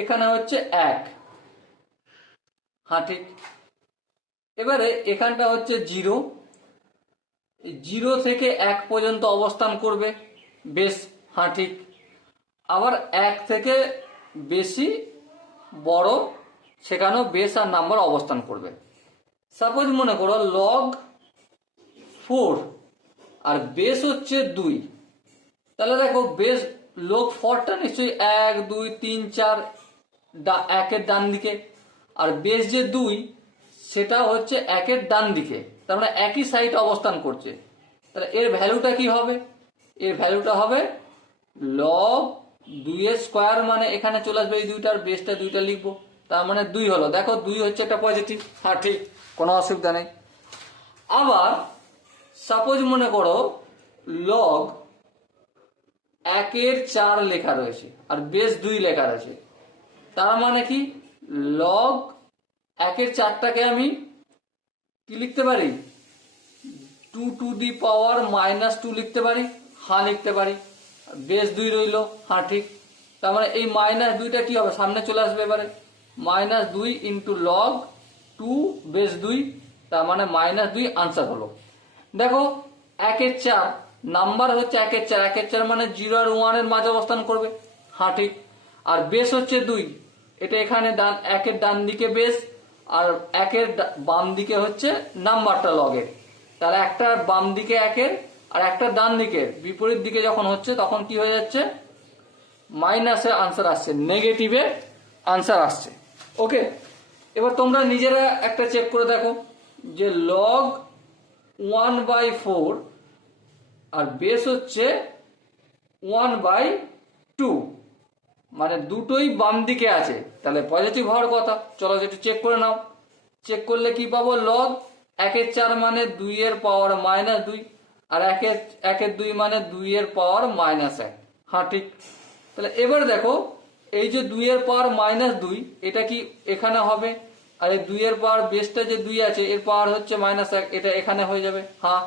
এখানে হচ্ছে 1, হ্যাঁ ঠিক। এবারে এখানটা হচ্ছে 0, 0 থেকে 1 পর্যন্ত অবস্থান করবে, বেশ, হ্যাঁ ঠিক। আবার 1 থেকে বেশি বড়, সেখানেও বেস আর নাম্বার অবস্থান করবে। সাপোজ মনে করো লগ 4 আর বেস হচ্ছে 2, তাহলে দেখো বেস লগ 4টা নিশ্চয়ই 1 2 3 4 1-এর ডান দিকে, আর বেস যে 2 সেটা হচ্ছে 1-এর ডান দিকে, তার মানে একই সাইডে অবস্থান করছে। তাহলে এর ভ্যালুটা কি হবে? এর ভ্যালুটা হবে লগ 2 স্কোয়ার, মানে এখানে চলে আসবে এই দুইটার বেসটা 2টা লিখবো, তার মানে 2 হলো। দেখো 2 হচ্ছে একটা পজিটিভ, হ্যাঁ ঠিক, কোনো অসুবিধা নেই। আবার সাপোজ মনে করো লগ 1/4 লেখা রয়েছে আর বেস 2 লেখা রয়েছে, তার মানে কি লগ 1/4টাকে আমি কি লিখতে পারি? 2 টু দি পাওয়ার -2 লিখতে পারি, হ্যাঁ লিখতে পারি। বেস 2 রইল, হ্যাঁ ঠিক। তার মানে এই -2টা কি হবে? সামনে চলে আসবে। এবারে -2 ইন্টু লগ 2 বেস 2, তার মানে -2 আনসার হলো। দেখো 1/4 নাম্বার হচ্ছে 1/4, 1/4 মানে 0 আর 1 এর মাঝে অবস্থান করবে, হ্যাঁ ঠিক। আর বেস হচ্ছে 2, এটা এখানে 1-এর ডান দিকে বেস, আর 1-এর বাম দিকে হচ্ছে নাম্বারটা লগের। তাহলে একটা বাম দিকে 1-এর আর একটা ডান দিকের বিপরীত দিকে যখন হচ্ছে তখন কি হয়ে যাচ্ছে? মাইনাসে আনসার আসছে, নেগেটিভে আনসার আসছে, ওকে। এবার তোমরা নিজেরা একটা চেক করে দেখো যে লগ 1/4 আর বেস হচ্ছে 1/2, মানে দুটোই বাম দিকে আছে, তাহলে পজিটিভ হওয়ার কথা। চলো যেটা চেক করে নাও। চেক করলে কি পাবো? লগ 1/4 মানে 2 এর পাওয়ার -2, আর 1/2 মানে 2 এর পাওয়ার -1, হ্যাঁ ঠিক। তাহলে এবার দেখো এই যে 2 এর পাওয়ার -2, এটা কি এখানে হবে? আর এই 2 এর পাওয়ার বেসটা যে 2 আছে এর পাওয়ার হচ্ছে -1, এটা এখানে হয়ে যাবে, হ্যাঁ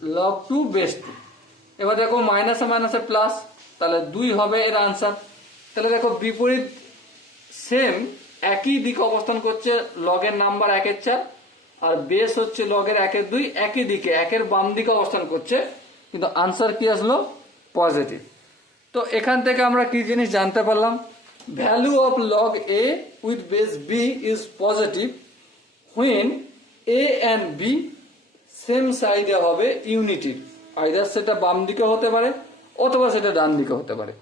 লগ 2 বেস 2। এবার দেখো মাইনাসে মাইনাসে প্লাস, তাহলে 2 হবে এর আনসার। তাহলে দেখো বিপরীত সেম একই দিকে অবস্থান করছে, লগের নাম্বার 1/4 আর বেস হচ্ছে লগের 1/2, একই দিকে 1-এর বাম দিকে অবস্থান করছে, কিন্তু আনসার কি আসলো? পজিটিভ। তো এখান থেকে আমরা কি জিনিস জানতে পারলাম? Value of log a with base b is positive when a and b same সাইডে হবে ইউনিটির, আইদার সেটা বাম দিকে হতে পারে অথবা সেটা ডান দিকে হতে পারে।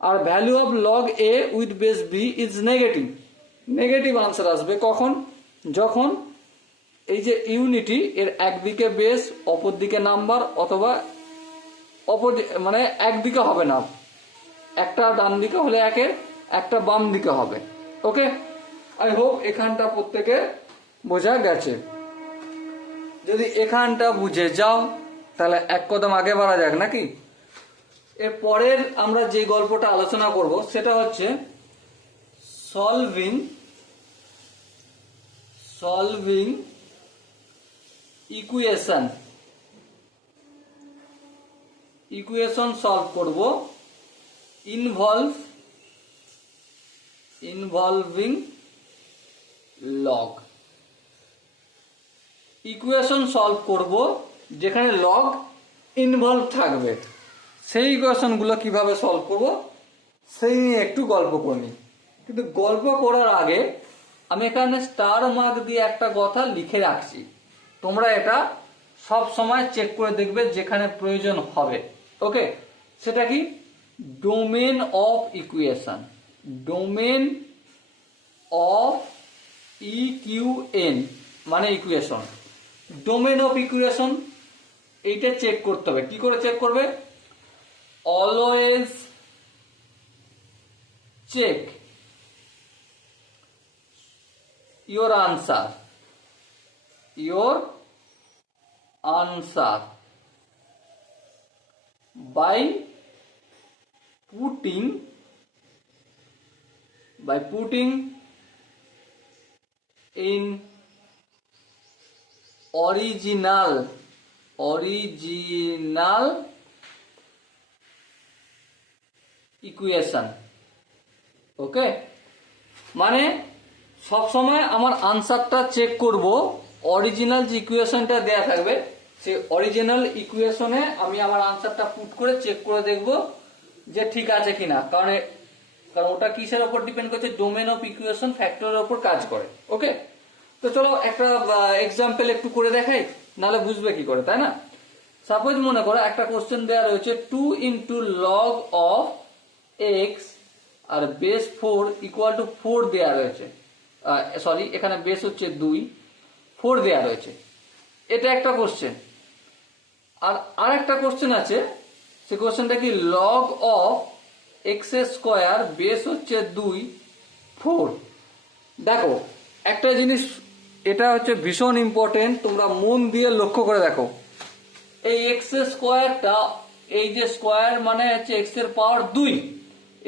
আর value of log a with base b is negative, negative answer আসবে কখন? যখন এই যে ইউনিটি এর একদিকে বেস অপর দিকে নাম্বার, অথবা মানে একদিকে হবে না, একটা ডান দিকে হলে 1-এর, একটা বাম দিকে হবে, ওকে। আই হোপ এখানটা প্রত্যেকে বোঝা গেছে। যদি এখানটা বুঝে যাও তাহলে এক কদম আগে বাড়া যাক নাকি। এর পরের আমরা যে গল্পটা আলোচনা করব সেটা হচ্ছে সলভিং ইকুয়েশন সলভ করব ইনভলভিং লগ। ইকুয়েশন সলভ করব যেখানে লগ ইনভলভ থাকবে। সেই ইকুয়েশনগুলো কিভাবে সলভ করব সেই নিয়ে একটু গল্প করে নিই। কিন্তু গল্প করার আগে আমি এখানে স্টার মার্ক দিয়ে একটা কথা লিখে রাখছি, তোমরা এটা সব সময় চেক করে দেখবে যেখানে প্রয়োজন হবে। ওকে, সেটা কি? Domain of equation. Domain of EQN মানে ইকুয়েশন। ডোমেন অফ ইকুয়েশন এইটা চেক করতে হবে। কি করে চেক করবে? Always check your answer by putting in original equation. Okay, মানে সব সময় আমার আনসারটা চেক করব অরিজিনাল যে ইকুয়েশনটা দেয়া থাকবে সেই অরিজিনাল ইকুয়েশনে আমি আমার আনসারটা পুট করে চেক করে দেখব যে ঠিক আছে কিনা। কারণ ওটা কিসের উপর ডিপেন্ড করছে? ডোমেন অফ ইকুয়েশন ফ্যাক্টরের উপর কাজ করে। ওকে, তো চলো একটা এক্সাম্পল একটু করে দেখাই, নাহলে বুঝবে কি করে, তাই না? সাপোজ মনে করো একটা কোশ্চেন দেওয়া রয়েছে 2 ইন্টু লগ অফ এক্স আর বেস 4 ইকুয়াল টু 4 দেওয়া রয়েছে। সরি, এখানে বেস হচ্ছে 2, 4 দেওয়া রয়েছে। এটা একটা কোশ্চেন। আর একটা কোশ্চেন আছে, সে কোশ্চেনটা কি? Log of x square base হচ্ছে 2, 4। দেখো একটা জিনিস, এটা হচ্ছে ভীষণ ইম্পর্টেন্ট, তোমরা মন দিয়ে লক্ষ্য করে দেখো। এই এক্স স্কোয়ারটা, এই যে স্কোয়ার মানে হচ্ছে এক্স এর পাওয়ার 2,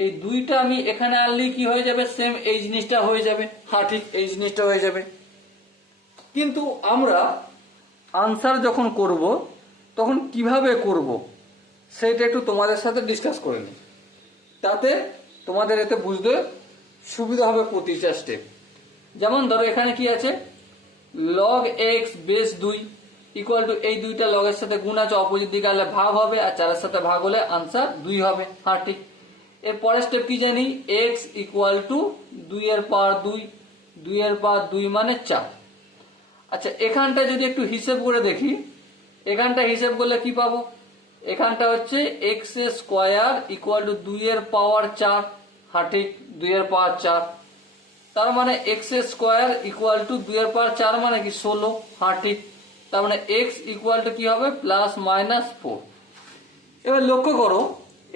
এই 2টা আমি এখানে আনলেই কি হয়ে যাবে? সেম এই জিনিসটা হয়ে যাবে। হ্যাঁ ঠিক, এই জিনিসটা হয়ে যাবে। কিন্তু আমরা আনসার যখন করব তখন কিভাবে করব সেটা একটু তোমাদের সাথে ডিসকাস করে নিই, তাতে তোমাদের এতে বুঝতে সুবিধা হবে প্রতিটা স্টেপ। যেমন ধরো এখানে কি আছে? Log x base 2 equal two এই 2টা লগের সাথে গুণ আছে, অপোজিট দিকে আনলে ভাগ হবে, আর 4-এর সাথে ভাগ হলে আনসার 2 হবে। হ্যাঁ ঠিক। এর পরের স্টেপ কি জানি? এক্স ইকুয়াল টু 2 এর পাওয়ার 2, 2 এর পাওয়ার 2 মানে 4। আচ্ছা, এখানটা যদি একটু হিসেব করে দেখি, এখানটা হিসেব করলে কি পাবো? এখানটা হচ্ছে এক্স স্কোয়ার ইকুয়াল টু 2 এর পাওয়ার 4। হ্যাঁ ঠিক, 2 এর পাওয়ার 4। তার মানে এক্স স্কোয়ার ইকুয়াল টু 2 এর পাওয়ার 4 মানে কি? 16। হ্যাঁ ঠিক। তার মানে এক্স ইকুয়াল টু কি হবে? Plus minus 4। এবার লক্ষ্য করো,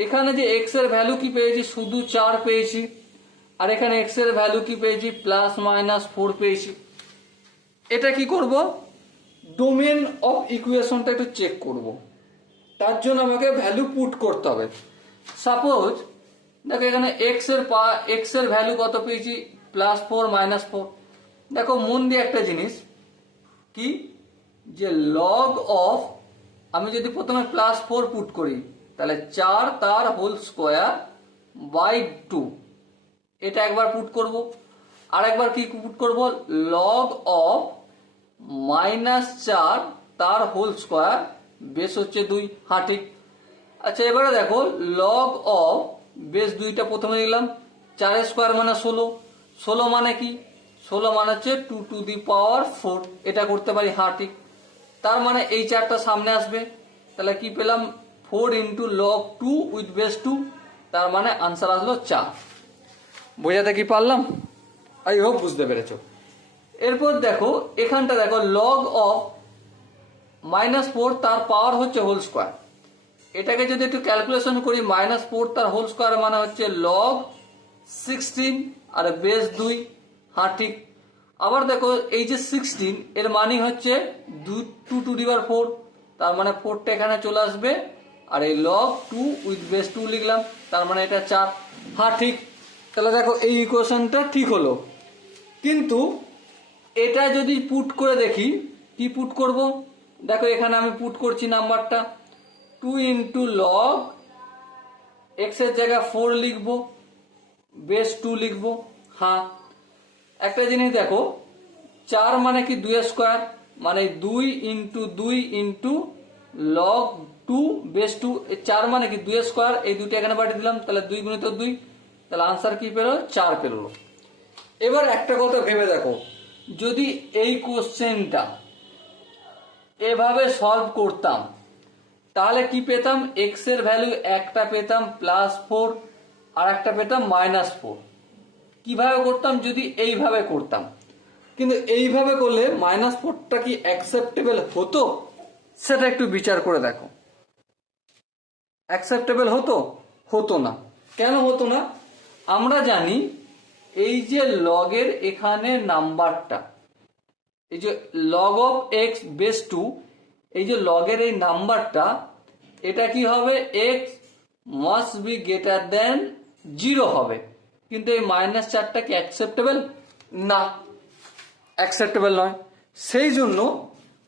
এখানে যে এক্স এর ভ্যালু কি পেয়েছি? শুধু 4 পেয়েছি। আর এখানে এক্স এর ভ্যালু কি পেয়েছি? প্লাস মাইনাস 4 পেয়েছি। এটা কি করব? ডোমেন অফ ইকুয়েশনটা একটু চেক করব। তার জন্য আমাকে ভ্যালু পুট করতে হবে। সাপোজ দেখো এখানে এক্স এর ভ্যালু কত পেয়েছি? Plus 4 minus 4। দেখো মন দিয়ে একটা জিনিস কি, যে লগ অফ, আমি যদি প্রথমে প্লাস 4 পুট করি তাহলে 4 তার হোল স্কোয়ার বাই 2, এটা একবার পুট করব। আর একবার কি পুট করব? লগ অফ মাইনাস 4 তার হোল স্কোয়ার বেস হচ্ছে 2। হ্যাঁ ঠিক। আচ্ছা, এবারে দেখো লগ অফ বেস 2টা প্রথমে নিলাম, 4 স্কোয়ার মানে 16, 16 মানে কি? 16 মানে হচ্ছে 2 টু দি পাওয়ার 4, এটা করতে পারি। হ্যাঁ ঠিক। তার মানে এই 4টা সামনে আসবে, তাহলে কি পেলাম? 4 ইন্টু লগ 2 উইথ বেস 2, তার মানে আনসার আসলো 4। বোঝাতে কি পারলাম? আই হোপ বুঝতে পেরেছো। এরপর দেখো এখানটা দেখো লগ অফ মাইনাস 4 তার পাওয়ার হচ্ছে হোল স্কোয়ার। এটাকে যদি একটু ক্যালকুলেশন করি, মাইনাস 4 তার হোল স্কোয়ার মানে হচ্ছে লগ 16 আর বেস 2। হ্যাঁ ঠিক। আবার দেখো এই যে 16 এর মানে হচ্ছে 2 টু দি পাওয়ার 4, তার মানে 4টা এখানে চলে আসবে। আর এই লগ 2 উইথ বেস 2 লিখলাম, তার মানে এটা 4। হ্যাঁ ঠিক। তাহলে দেখো এই ইকুয়েশনটা ঠিক হলো। কিন্তু এটা যদি পুট করে দেখি, কি পুট করব? দেখো এখানে আমি পুট করছি নাম্বারটা 2 ইন্টু লগ এক্স এর জায়গায় 4 লিখবো, বেস 2 লিখবো। হ্যাঁ, একটা জিনিস দেখো, 4 মানে কি? 2 স্কোয়ার মানে 2 into log two base two, 4 মানে কি 2 স্কোয়ার, এই দুটো এখানে পাঠিয়ে দিলাম, তাহলে 2 গুণিত 2, তাহলে আনসার কি পেল 4 পেল। এবার একটা কথা ভেবে দেখো, যদি এই কোশ্চেনটা এভাবে সলভ করতাম তাহলে কি পেতাম, এক্স এর ভ্যালু একটা পেতাম +4 আর একটা পেতাম -4। কিভাবে করতাম, যদি এইভাবে করতাম, কিন্তু এইভাবে করলে -4টা কি অ্যাকসেপ্টেবল হতো, সেটা একটু বিচার করে দেখো। অ্যাকসেপ্টেবল হতো? হতো না। কেন হতো না? আমরা জানি এই যে লগের এখানে নাম্বারটা, এই যে log of x বেস 2, এই যে লগের এই নাম্বারটা, এটা কি হবে, x মাস্ট বি গ্রেটার দেন 0 হবে। কিন্তু এই -4টা কি অ্যাকসেপ্টেবল? না, অ্যাকসেপ্টেবল নয়। সেই জন্য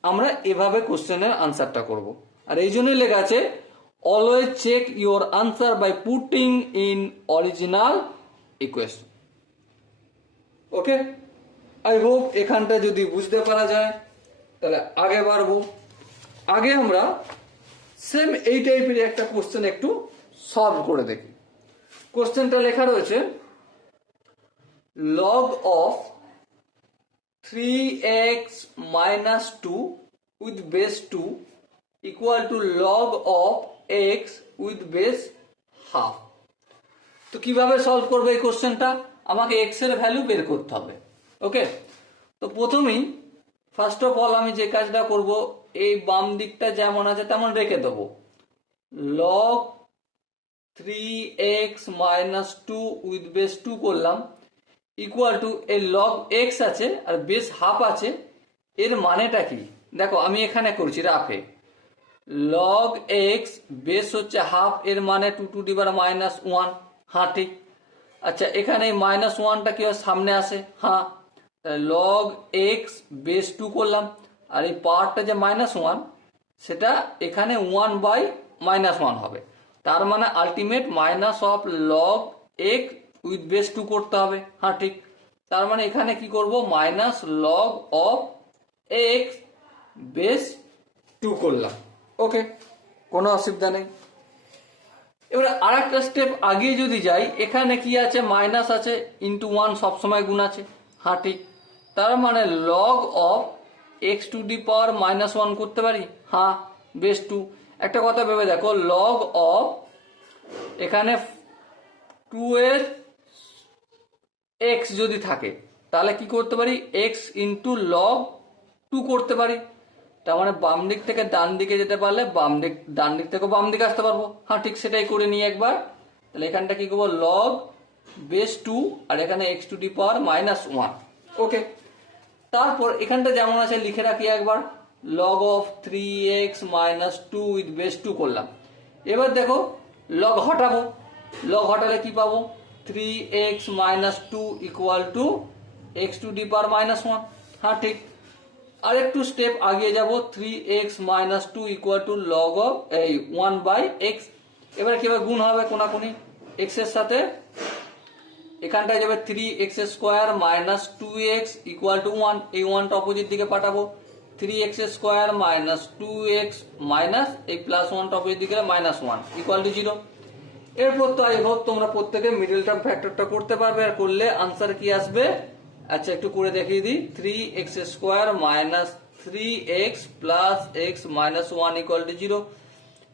আমরা এভাবে কোশ্চেনের আনসারটা করব। আর এই জন্যই লেখা আছে always check your answer by putting in original equation. Okay, I hope এখানটা যদি বুঝতে পারা যায় তাহলে আগে বাড়বো। আগে আমরা সেম এই টাইপের একটা কোশ্চেন একটু সলভ করে দেখি। কোশ্চেনটা লেখা রয়েছে log of 3x minus 2 with base 2 equal to log of x with base half। তো কিভাবে সলভ করবে এই কোশ্চেনটা, আমাকে x এর ভ্যালু বের করতে হবে। ওকে, তো প্রথমেই ফার্স্ট অফ অল আমি যে কাজটা করব, এই বাম দিকটা যেমন আছে তেমন রেখে দেবো। log 3x minus 2 with base 2 করলাম, ইকুয়াল টু এই log x আছে আর বেস হাফ আছে, এর মানেটা কি দেখো, আমি এখানে করছি রাফে। log x বেস হচ্ছে হাফ, এর মানে 2 টু দি পাওয়ার -1। হ্যাঁ ঠিক। আচ্ছা, এখানে -1টা কি হয়, সামনে আসে। হ্যাঁ, log x বেস 2 করলাম, আর এই পাওয়ারটা যে -1 সেটা এখানে 1/-1 হবে। তার মানে ultimate minus of log x with base 2 করতে হবে। হ্যাঁ ঠিক। তার মানে এখানে কি করব, minus log of x base 2 করলাম। ওকে, কোনো অসুবিধা নেই। এবারে আর একটা স্টেপ আগে যদি যাই, এখানে কি আছে, মাইনাস আছে, ইন্টু 1 সবসময় গুণ আছে। হ্যাঁ ঠিক। তার মানে log of x to the power -1 করতে পারি। হ্যাঁ, বেস 2। একটা কথা ভেবে দেখো, log অফ এখানে 2 এর x যদি থাকে তাহলে কি করতে পারি, x ইন্টু log 2 করতে পারি। তার মানে বাম দিক থেকে ডান দিকে যেতে পারলে ডান দিক থেকে বাম দিকে আসতে পারবো। হ্যাঁ ঠিক, সেটাই করে নিই একবার। তাহলে এখানটা কি করবো, log বেস 2 আর এখানে x টু দি পাওয়ার -1। ওকে, তারপর এখানটা যেমন আছে লিখে রাখি একবার, log of 3x minus 2 with base 2 করলাম। এবার দেখো log হটাবো, log হটালে কি পাবো, 3x minus 2 equal to x to the power -1। হ্যাঁ ঠিক। আর একটু স্টেপ আগিয়ে যাব, 3x minus 2 equal two log of 1/x। এবার কিভাবে গুণ হবে, কোনাকুনি x এর সাথে এখানটায় যাবে 3x square minus 2x equal to 1, এই 1টা অপোজিট দিকে পাঠাবো। 3x square minus 2x minus এই +1টা অপোজিট দিকে -1 ইকুয়াল টু 0। এরপর তো আই হোপ তোমরা প্রত্যেকে মিডল টার্ম ফ্যাক্টরটা করতে পারবে, আর করলে আনসার কি আসবে। আচ্ছা, একটু করে দেখিয়ে দিই। 3x square minus 3x plus x minus 1 equal to 0।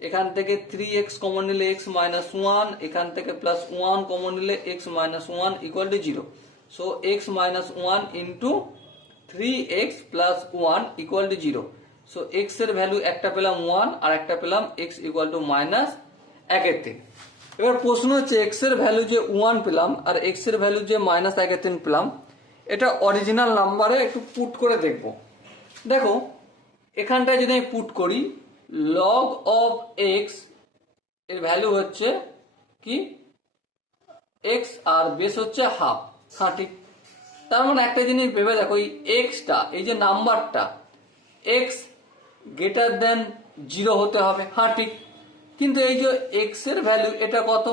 এখান থেকে 3x কমন নিলে x মাইনাস 1, এখান থেকে প্লাস 1 কমন নিলে x minus 1 equal to 0। So x minus 1 into 3x plus 1 equal to 0। So x এর ভ্যালু একটা পেলাম 1 আর একটা পেলাম x ইকুয়াল টু -1/3। এবার প্রশ্ন হচ্ছে, x এর ভ্যালু যে 1 পেলাম আর x এর ভ্যালু যে -1/3 পেলাম, এটা অরিজিনাল নাম্বারে একটু পুট করে দেখব। দেখো এখানটায় যদি আমি পুট করি, log অফ x এর ভ্যালু হচ্ছে কি, x আর বেস হচ্ছে হাফ। হ্যাঁ ঠিক। তার মানে একটা জিনিস ভেবে দেখো, এই এক্সটা, এই যে নাম্বারটা, x গ্রেটার দেন 0 হতে হবে। হ্যাঁ ঠিক। কিন্তু এই যে x এর ভ্যালু এটা কত,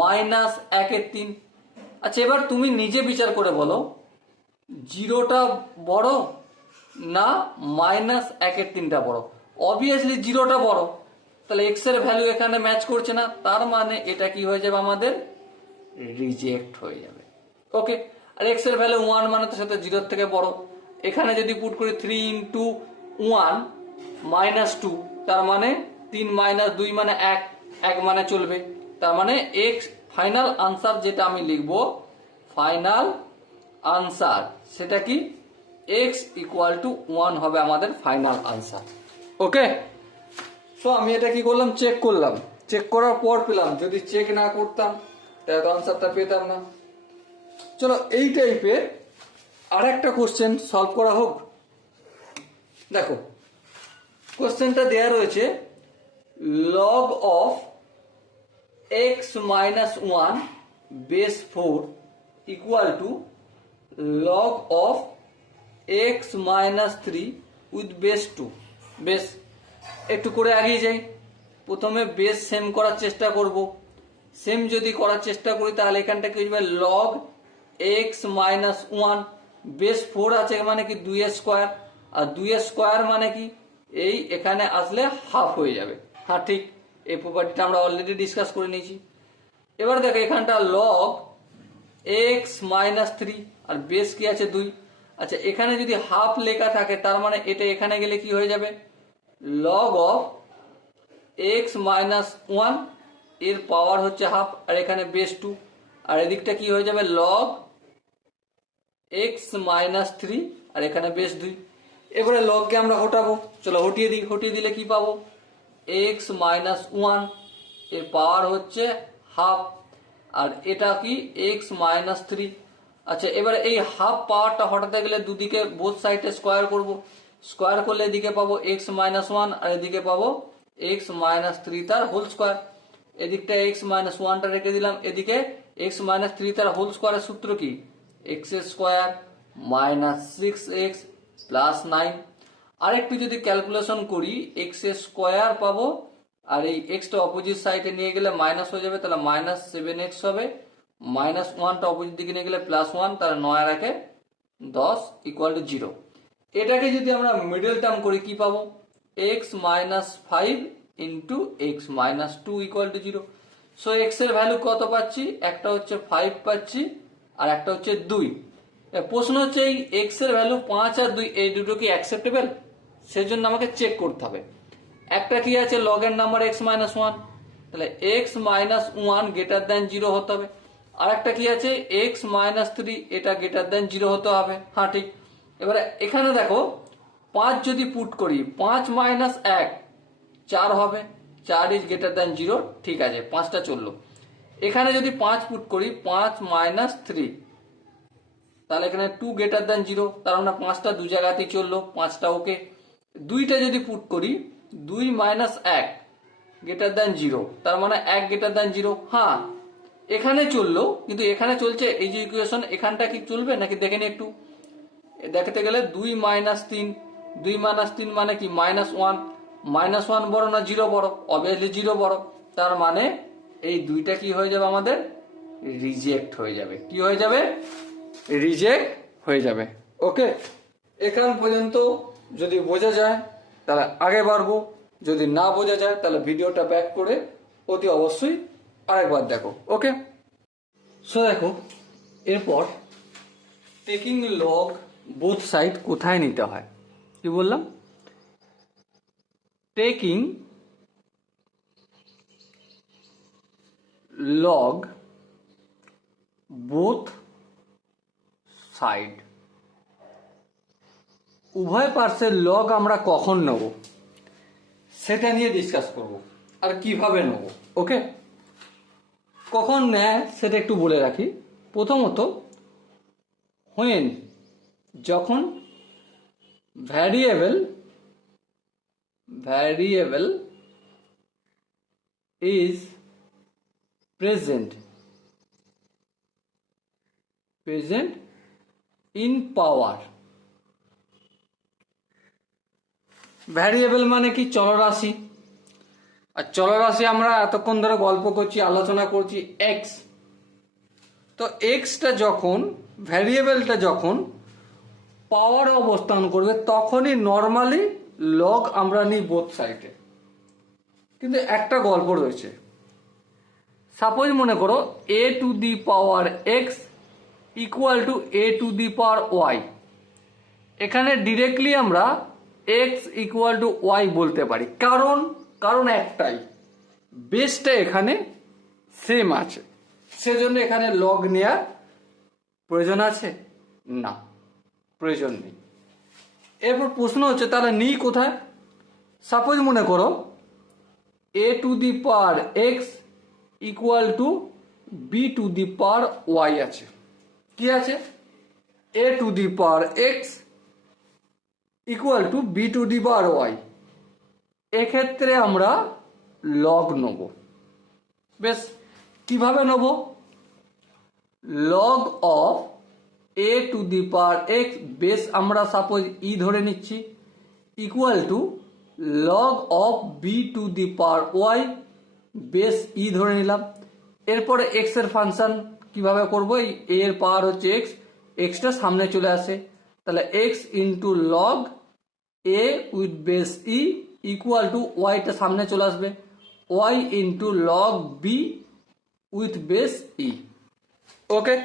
-1/3। আচ্ছা, এবার তুমি নিজে বিচার করে বলো, 0টা বড় না -1/3টা বড়? অবভিয়াসলি জিরোটা বড়, তাহলে এক্স এর ভ্যালু এখানে ম্যাচ করছে না, তার মানে এটা কি হয়ে যাবে আমাদের রিজেক্ট হয়ে যাবে। ওকে, আর এক্স এর ভ্যালু 1 মানে তো সেটা জিরোর থেকে বড়। এখানে যদি পুট করি 3 ইন্টু 1 মাইনাস 2, তার মানে 3 মাইনাস 2 মানে 1, 1 মানে চলবে, তার মানে এক্স ফাইনাল আনসার যেটা আমি লিখবো ফাইনাল আনসার সেটা কি x ইকুয়াল টু 1 হবে আমাদের ফাইনাল আনসার। ওকে, সো আমি এটা কি করলাম, চেক করলাম, চেক করার পর পেলাম, যদি চেক না করতাম তাহলে তো আনসারটা পেতাম না। চলো এই টাইপের আর একটা কোশ্চেন সলভ করা হোক। দেখো কোশ্চেনটা দেয়া রয়েছে log of x minus 1 base 4 equal to log of x minus 3 with base 2। Base একটু করে আগিয়ে যাই, প্রথমে বেস সেম করার চেষ্টা করব। সেম যদি করার চেষ্টা করি তাহলে এখানটা কি হয়ে যাবে লগ x মাইনাস 1 বেস 4 আছে মানে কি 2 এর স্কোয়ার, আর 2 এর স্কোয়ার মানে কি এই এখানে আসলে হাফ হয়ে যাবে। হ্যাঁ ঠিক, এই প্রপার্টিটা আমরা অলরেডি ডিসকাস করে নিয়েছি। এবার দেখো এখানটা লগ x মাইনাস 3 আর বেস কি আছে 2। আচ্ছা এখানে যদি হাফ লেখা থাকে তার মানে এটা এখানে গেলে কি হয়ে যাবে লগ অফ x মাইনাস 1 এর পাওয়ার হচ্ছে হাফ, আর এখানে বেস 2, আর এদিকটা কি হয়ে যাবে লগ x মাইনাস 3 আর এখানে বেস 2। এবারে লগকে আমরা হটাবো, চলো হটিয়ে দিই, হটিয়ে দিলে কি পাবো x মাইনাস 1 এর পাওয়ার হচ্ছে হাফ, আর এটা কি x মাইনাস 3। আচ্ছা এবারে এই হাফ পাওয়ারটা হটাতে গেলে দুদিকে বোথ সাইডে স্কোয়ার করব, স্কোয়ার করলে এদিকে পাবো x মাইনাস 1 আর এদিকে পাবো x মাইনাস 3 তার হোল স্কোয়ার। এদিকটা x মাইনাস 1টা রেখে দিলাম, এদিকে x মাইনাস 3 তার হোল স্কোয়ারের সূত্র কি x square minus 6x plus 9। আর একটু যদি ক্যালকুলেশন করি x স্কোয়ার পাবো, আর এই এক্সটা অপোজিট সাইডে নিয়ে গেলে মাইনাস হয়ে যাবে, তাহলে মাইনাস 7x হবে, মাইনাস 1টা অপোজিট দিকে নিয়ে গেলে প্লাস 1, তাহলে 9 আর 1 10 ইকুয়াল টু 0। এটাকে যদি আমরা মিডল টার্ম করি কি পাবো x minus 5 into x minus 2 equal to 0। So x এর ভ্যালু কত পাচ্ছি, একটা হচ্ছে 5 পাচ্ছি আর একটা হচ্ছে 2। প্রশ্ন হচ্ছে এই x এর ভ্যালু 5 আর 2 এই দুটো কি অ্যাকসেপ্টেবল, সেজন্য আমাকে চেক করতে হবে। একটা কি আছে লগ এর নাম্বার x মাইনাস 1, তাহলে x মাইনাস 1 গ্রেটার দ্যান 0 হতে হবে। আর একটা কি আছে x মাইনাস 3, এটা গ্রেটার দ্যান 0 হতে হবে। হ্যাঁ ঠিক, এবারে এখানে দেখো 5 যদি পুট করি 5 মাইনাস 1 4 হবে, 4 ইজ গ্রেটার দ্যান 0, ঠিক আছে 5টা চললো। এখানে যদি 5 পুট করি 5 মাইনাস 3, তাহলে এখানে 2 গ্রেটার দ্যান 0, তার মানে 5টা দু জায়গাতেই চললো, 5টা ওকে। 2টা যদি পুট করি 2 মাইনাস 1 গ্রেটার দ্যান 0, তার মানে 1 গ্রেটার দ্যান 0। হ্যাঁ এখানে চললো, কিন্তু এখানে চলছে এই যে ইকুয়েশন, এখানটা কি চলবে নাকি দেখে নি একটু। দেখতে গেলে 2 মাইনাস 3, 2 মাইনাস 3 মানে কি মাইনাস 1, মাইনাস 1 বড় না 0 বড়, অবভিয়াসলি 0 বড়, তার মানে এই দুইটা কি হয়ে যাবে আমাদের রিজেক্ট হয়ে যাবে। কি হয়ে যাবে রিজেক্ট হয়ে যাবে। ওকে, এখান পর্যন্ত যদি বোঝা যায় তাহলে আগে বাড়বো, যদি না বোঝা যায় তাহলে ভিডিওটা ব্যাক করে অতি অবশ্যই আরেকবার দেখো। ওকে, সো দেখো এরপর টেকিং লগ বোথ সাইড কোথায় নিতে হয়, কি বললাম টেকিং লগ বোথ সাইড, উভয় পার্শ্বের লগ আমরা কখন নেব সেটা নিয়ে ডিসকাস করব আর কিভাবে নেব। ওকে, কখন নেয় সেটা একটু বলে রাখি। প্রথমত when, যখন variable is present in power। Variable মানে কি চলরাশি, আর চলরাশি আমরা এতক্ষণ ধরে গল্প করছি আলোচনা করছি এক্স। তো এক্সটা যখন ভ্যারিয়েবলটা যখন পাওয়ারে অবস্থান করবে তখনই নর্মালি লগ আমরা নিই বোথ সাইডে, কিন্তু একটা গল্প রয়েছে। সাপোজ মনে করো a to the power x equal to a to the power y. এখানে ডিরেক্টলি আমরা এক্স ইকুয়াল টু ওয়াই বলতে পারি, কারণ একটাই, বেসটা এখানে সেম আছে, সেজন্য এখানে লগ নেওয়ার প্রয়োজন আছে না, প্রয়োজন নেই। এরপর প্রশ্ন হচ্ছে তাহলে নিই কোথায়? সাপোজ মনে করো a to the power x equal to b to the power y আছে। কি আছে? a to the power x equal to b to the power y. এক্ষেত্রে আমরা লগ নেব। বেশ, কিভাবে নেব? Log of a to the power x, base আমরা সাপোজ ই ধরে নিচ্ছি, equal to log of b to the power y, base e ধরে নিলাম। এরপরে এক্স এর ফাংশন কিভাবে করবো? এই a এর পাওয়ার হচ্ছে এক্স, এক্সটা সামনে চলে আসে, তাহলে x into log a with base e equal to ওয়াইটা সামনে চলে আসবে, y into log b with base e. Okay,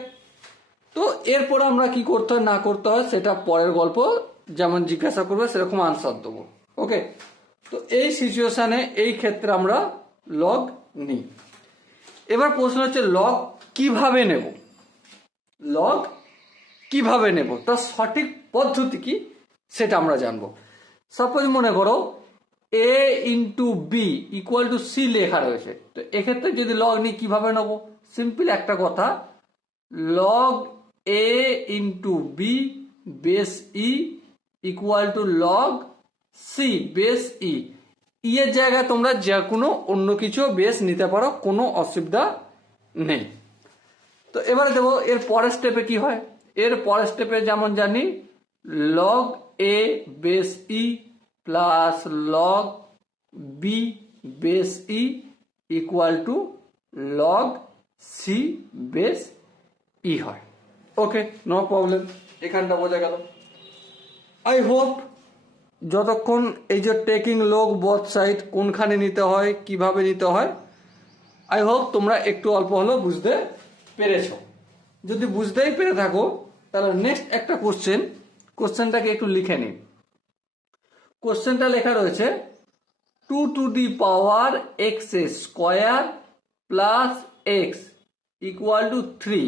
তো এরপর আমরা কি করতে হয় না করতে হয় সেটা পরের গল্প, যেমন জিজ্ঞাসা করবে সেরকম আনসার দেবো। ওকে, তো এই সিচুয়েশনে এই ক্ষেত্রে আমরা লগ নিই। এবার প্রশ্ন হচ্ছে লগ কিভাবে নেব? লগ কিভাবে নেব তার সঠিক পদ্ধতি কি সেটা আমরা জানবো। সাপোজ মনে করো a into b equal to c লেখা রয়েছে, তো এক্ষেত্রে যদি লগ নিই কিভাবে নেব? সিম্পল একটা কথা, log a into b base e equal to log c base e. এর জায়গায় তোমরা যে কোনো অন্য কিছু বেস নিতে পারো, কোনো অসুবিধা নেই। তো এবারে দেবো এর পরের স্টেপে কি হয়। এর পরের স্টেপে যেমন জানি log a base e plus log b base e equal to log c base e হয়। ওকে, নো প্রবলেম, এখানটা বোঝা গেল। আই হোপ যতক্ষণ এই যে টেকিং লগ বোথ সাইড কোনখানে নিতে হয়, কিভাবে নিতে হয়, আই হোপ তোমরা একটু অল্প হলেও বুঝতে পেরেছ। যদি বুঝতেই পেরে থাকো তাহলে নেক্সট একটা কোশ্চেনটাকে একটু লিখে নিন। কোশ্চেনটা লেখা রয়েছে 2 to the power x square plus x equal to 3,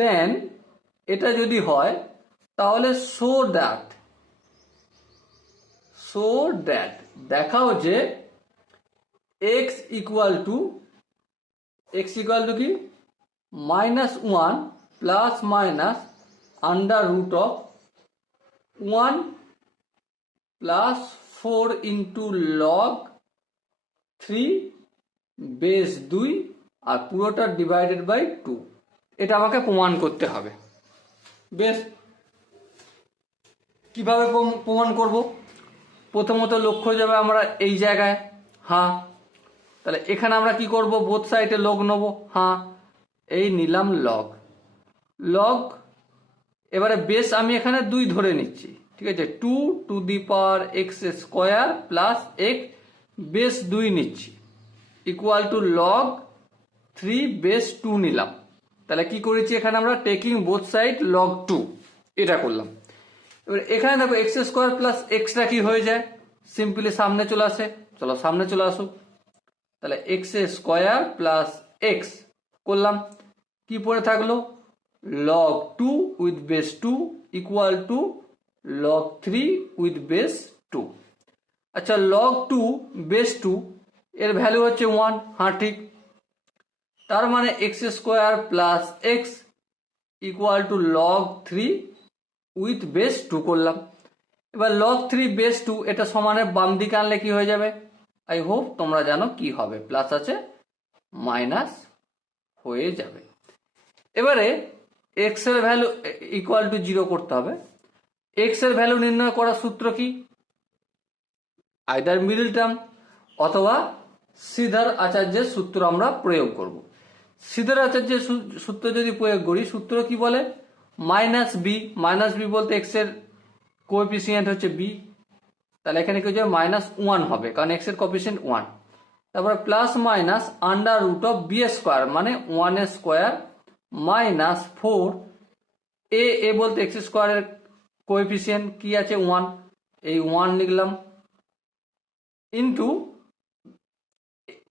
দেন এটা যদি হয় তাহলে শো দ্যাট দেখাও যে x ইকুয়াল টু কি -1 plus minus under root of 1 plus 4 into log 3 base 2 আর পুরোটা ডিভাইডেড বাই 2। এটা আমাকে প্রমাণ করতে হবে। বেশ, কিভাবে প্রমাণ করব? প্রথমত লক্ষ্য যাবে আমরা এই জায়গায়, হ্যাঁ, তাহলে এখানে আমরা কি করব? বোথ সাইডে লগ নেব, হ্যাঁ, এই নিলাম লগ। এবারে বেস আমি এখানে 2 ধরে নিচ্ছি, ঠিক আছে, 2 to the power x square plus x base 2 নিচ্ছি ইকুয়াল টু লগ 3 বেস 2 নিলাম। তাহলে কি করেছি এখানে আমরা টেকিং বোথ সাইড লগ 2 এটা করলাম। এবার এখানে দেখো এক্স স্কোয়ার প্লাস এক্সটা কি হয়ে যায়, সিম্পলি সামনে চলে আসে, চলো সামনে চলে আসুক। তাহলে এক্স স্কোয়ার প্লাস এক্স করলাম, কি পড়ে থাকলো log 2 with base 2 equal to log 3 with base 2। আচ্ছা, লগ 2 বেস 2 এর ভ্যালু হচ্ছে 1, হ্যাঁ ঠিক, তার মানে x square plus x equal to log 3 with base 2 করলাম। এবার লগ 3 বেস 2 এটা সমানে বাম দিকে আনলে কি হয়ে যাবে? আই হোপ তোমরা জানো কি হবে, প্লাস আছে মাইনাস হয়ে যাবে। এবারে এক্স এর ভ্যালু ইকুয়াল টু 0 করতে হবে। এক্স এর ভ্যালু নির্ণয় করার সূত্র কি? আইদার মিডল টার্ম অথবা শ্রীধর আচার্যের সূত্র আমরা প্রয়োগ করব। শ্রীধর আচার্যের সূত্র যদি প্রয়োগ করি, সূত্র কি বলে? মাইনাস বি বলতে এক্স এর কোএফিসিয়েন্ট হচ্ছে বি, তাহলে এখানে কি হয়ে যাবে -1 হবে, কারণ এক্স এর কোএফিসিয়েন্ট 1। তারপরে plus minus under root of b square মানে 1 স্কোয়ার মাইনাস 4, এ বলতে এক্স স্কোয়ারের কোএফিসিয়েন্ট কি আছে 1, এই 1 লিখলাম, ইন্টু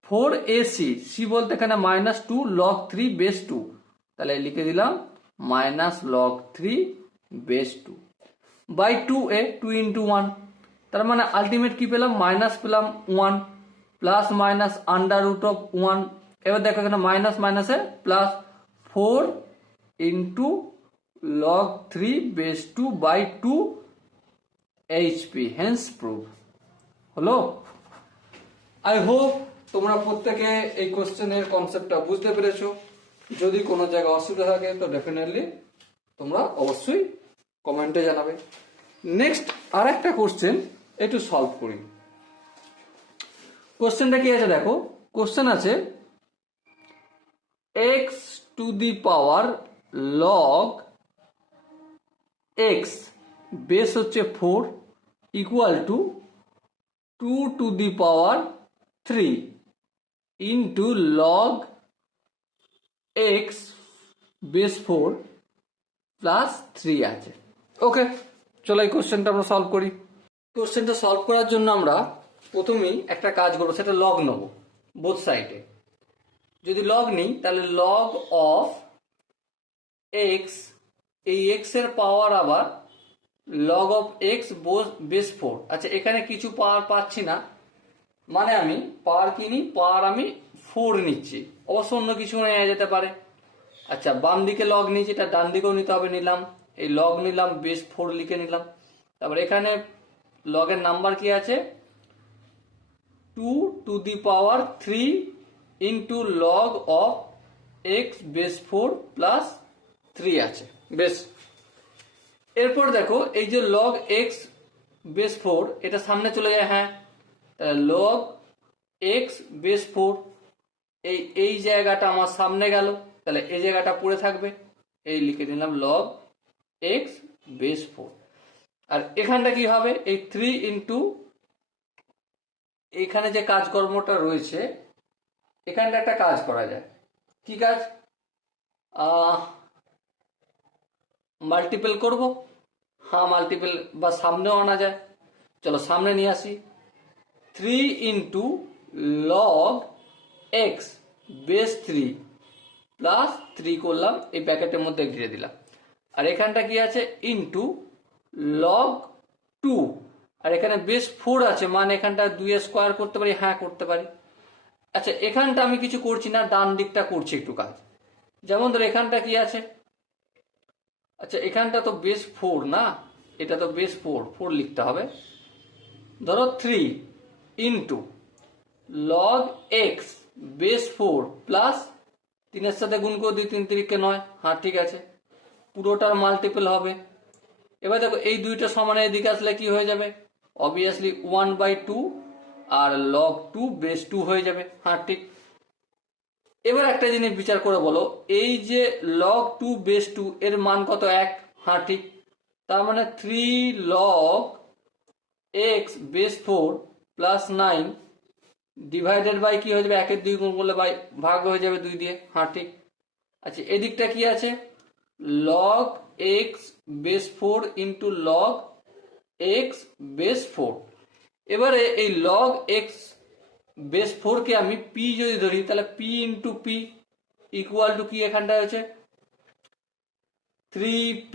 4ac, সি বলতে এখানে -2 log 3 বেস 2, তাহলে লিখে দিলাম -log 3 base 2 by 2a, 2 into 1, তার মানে আলটিমেট কি পেলাম, মাইনাস পেলাম 1 plus minus under root of 1, এবার দেখো এখানে মাইনাস মাইনাসে plus 4 into log 3 base 2 by 2 এইচপি, হেন্স প্রুভ হলো। আই হোপ তোমরা প্রত্যেকে এই কোশ্চেনের কনসেপ্টটা বুঝতে পেরেছো। যদি কোনো জায়গায় অসুবিধা থাকে তো ডেফিনেটলি তোমরা অবশ্যই কমেন্টে জানাবে। নেক্সট আর একটা কোশ্চেন একটু সলভ করি। কোশ্চেনটা কি আছে দেখো, কোশ্চেন আছে x to the power log x base হচ্ছে 4 equal two 2 to the power 3 into log x base 4 plus 3 আছে। ওকে, চলো এই কোশ্চেনটা আমরা সলভ করি। কোশ্চেনটা সলভ করার জন্য আমরা প্রথমেই একটা কাজ করবো, সেটা লগ নেব বোথ সাইডে। যদি লগ নিই তাহলে লগ অফ এক্স, এই এক্স এর পাওয়ার আবার লগ অফ এক্স বেস 4। আচ্ছা, এখানে কিছু পাওয়ার পাচ্ছি না, মানে আমি পাওয়ার কি নিই, পাওয়ার আমি 4 নিচ্ছি, অবশ্য অন্য কিছু নেওয়া যেতে পারে। আচ্ছা, বাম দিকে লগ নিয়েছি, এটা ডান দিকেও নিতে হবে, নিলাম, এই লগ নিলাম, বেস 4 লিখে নিলাম। তারপর এখানে লগের নাম্বার কি আছে, 2 to the power 3 into log of x base 4 plus 3 আছে। বেশ, এরপর দেখো এই যে লগ এক্স বেস 4 এটা সামনে চলে যায়, হ্যাঁ, তাহলে লগ এক্স বেস 4 এই জায়গাটা আমার সামনে গেল, তাহলে এই জায়গাটা পড়ে থাকবে, এই লিখে দিলাম লগ এক্স বেস 4। আর এখানটা কি হবে, এই 3 ইন্টু এখানে যে কাজকর্মটা রয়েছে, এখানটা একটা কাজ করা যায়, কি কাজ, মাল্টিপল করব, হ্যাঁ মাল্টিপল বা সামনেও আনা যায়, চলো সামনে নিয়ে আসি। 3 into log x base 3 plus 3 করলাম, এই ব্র্যাকেটের মধ্যে ঘিরে দিলাম। আর এখানটা কি আছে, ইন্টু লগ 2, আর এখানে বেস 4 আছে, মানে এখানটা 2 স্কোয়ার করতে পারি, হ্যাঁ করতে পারি। আচ্ছা, এখানটা আমি কিছু করছি না, ডান দিকটা করছি একটু কাজ। যেমন ধরো এখানটা কি আছে, আচ্ছা এখানটা তো বেস 4 না, এটা তো বেস 4 লিখতে হবে। ধরো 3 into log x base 4 plus 3 সাথে গুণ করে 2 3 3 9, হ্যাঁ ঠিক আছে, পুরোটার মাল্টিপল হবে। এবার দেখো এই দুইটা সমান এদিকে আসলে কি হয়ে যাবে, অবভিয়াসলি 1/2 আর লগ 2 বেস 2 হয়ে যাবে, হ্যাঁ ঠিক। এবার একটা জিনিস বিচার করে বলো, এই যে লগ 2 বেস 2 এর মান কত, 1, হ্যাঁ ঠিক। তার মানে 3 log x base 4 plus 9 divided by কি হয়ে যাবে, 1 এর 2 গুণ করলে বাই ভাগ হয়ে যাবে 2 দিয়ে, হ্যাঁ ঠিক। আচ্ছা, এদিকটা কি আছে, log x base 4 into log x base 4। এবারে এই লগ এক্স বেস 4 কে আমি পি যদি ধরি, তাহলে P into P equal to কি, এখানটা হচ্ছে 3p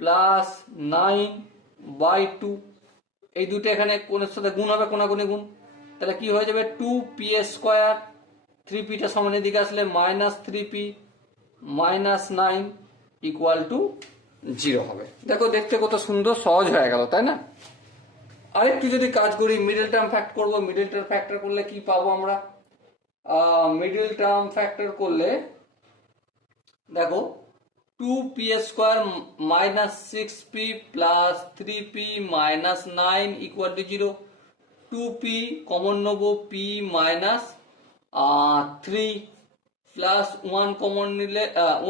প্লাস 9/2, এই দুটো এখানে কোণের সাথে গুণ হবে, কোনাগুনি গুণ, তাহলে কি হয়ে যাবে 2p স্কোয়ার, 3pটা সমান এদিকে আসলে -3p মাইনাস 9 ইকুয়াল টু 0 হবে। দেখো দেখতে কত সুন্দর সহজ হয়ে গেল, তাই না? আরেকটু যদি কাজ করি, মিডল টার্ম ফ্যাক্ট করব। মিডল টার্ম ফ্যাক্টর করলে কি পাবো আমরা, মিডল টার্ম ফ্যাক্টর করলে দেখো 2p square minus 6p plus 3p minus 9 equal to 0। 2p common নেব, p মাইনাস 3 প্লাস 1 কমন নিলে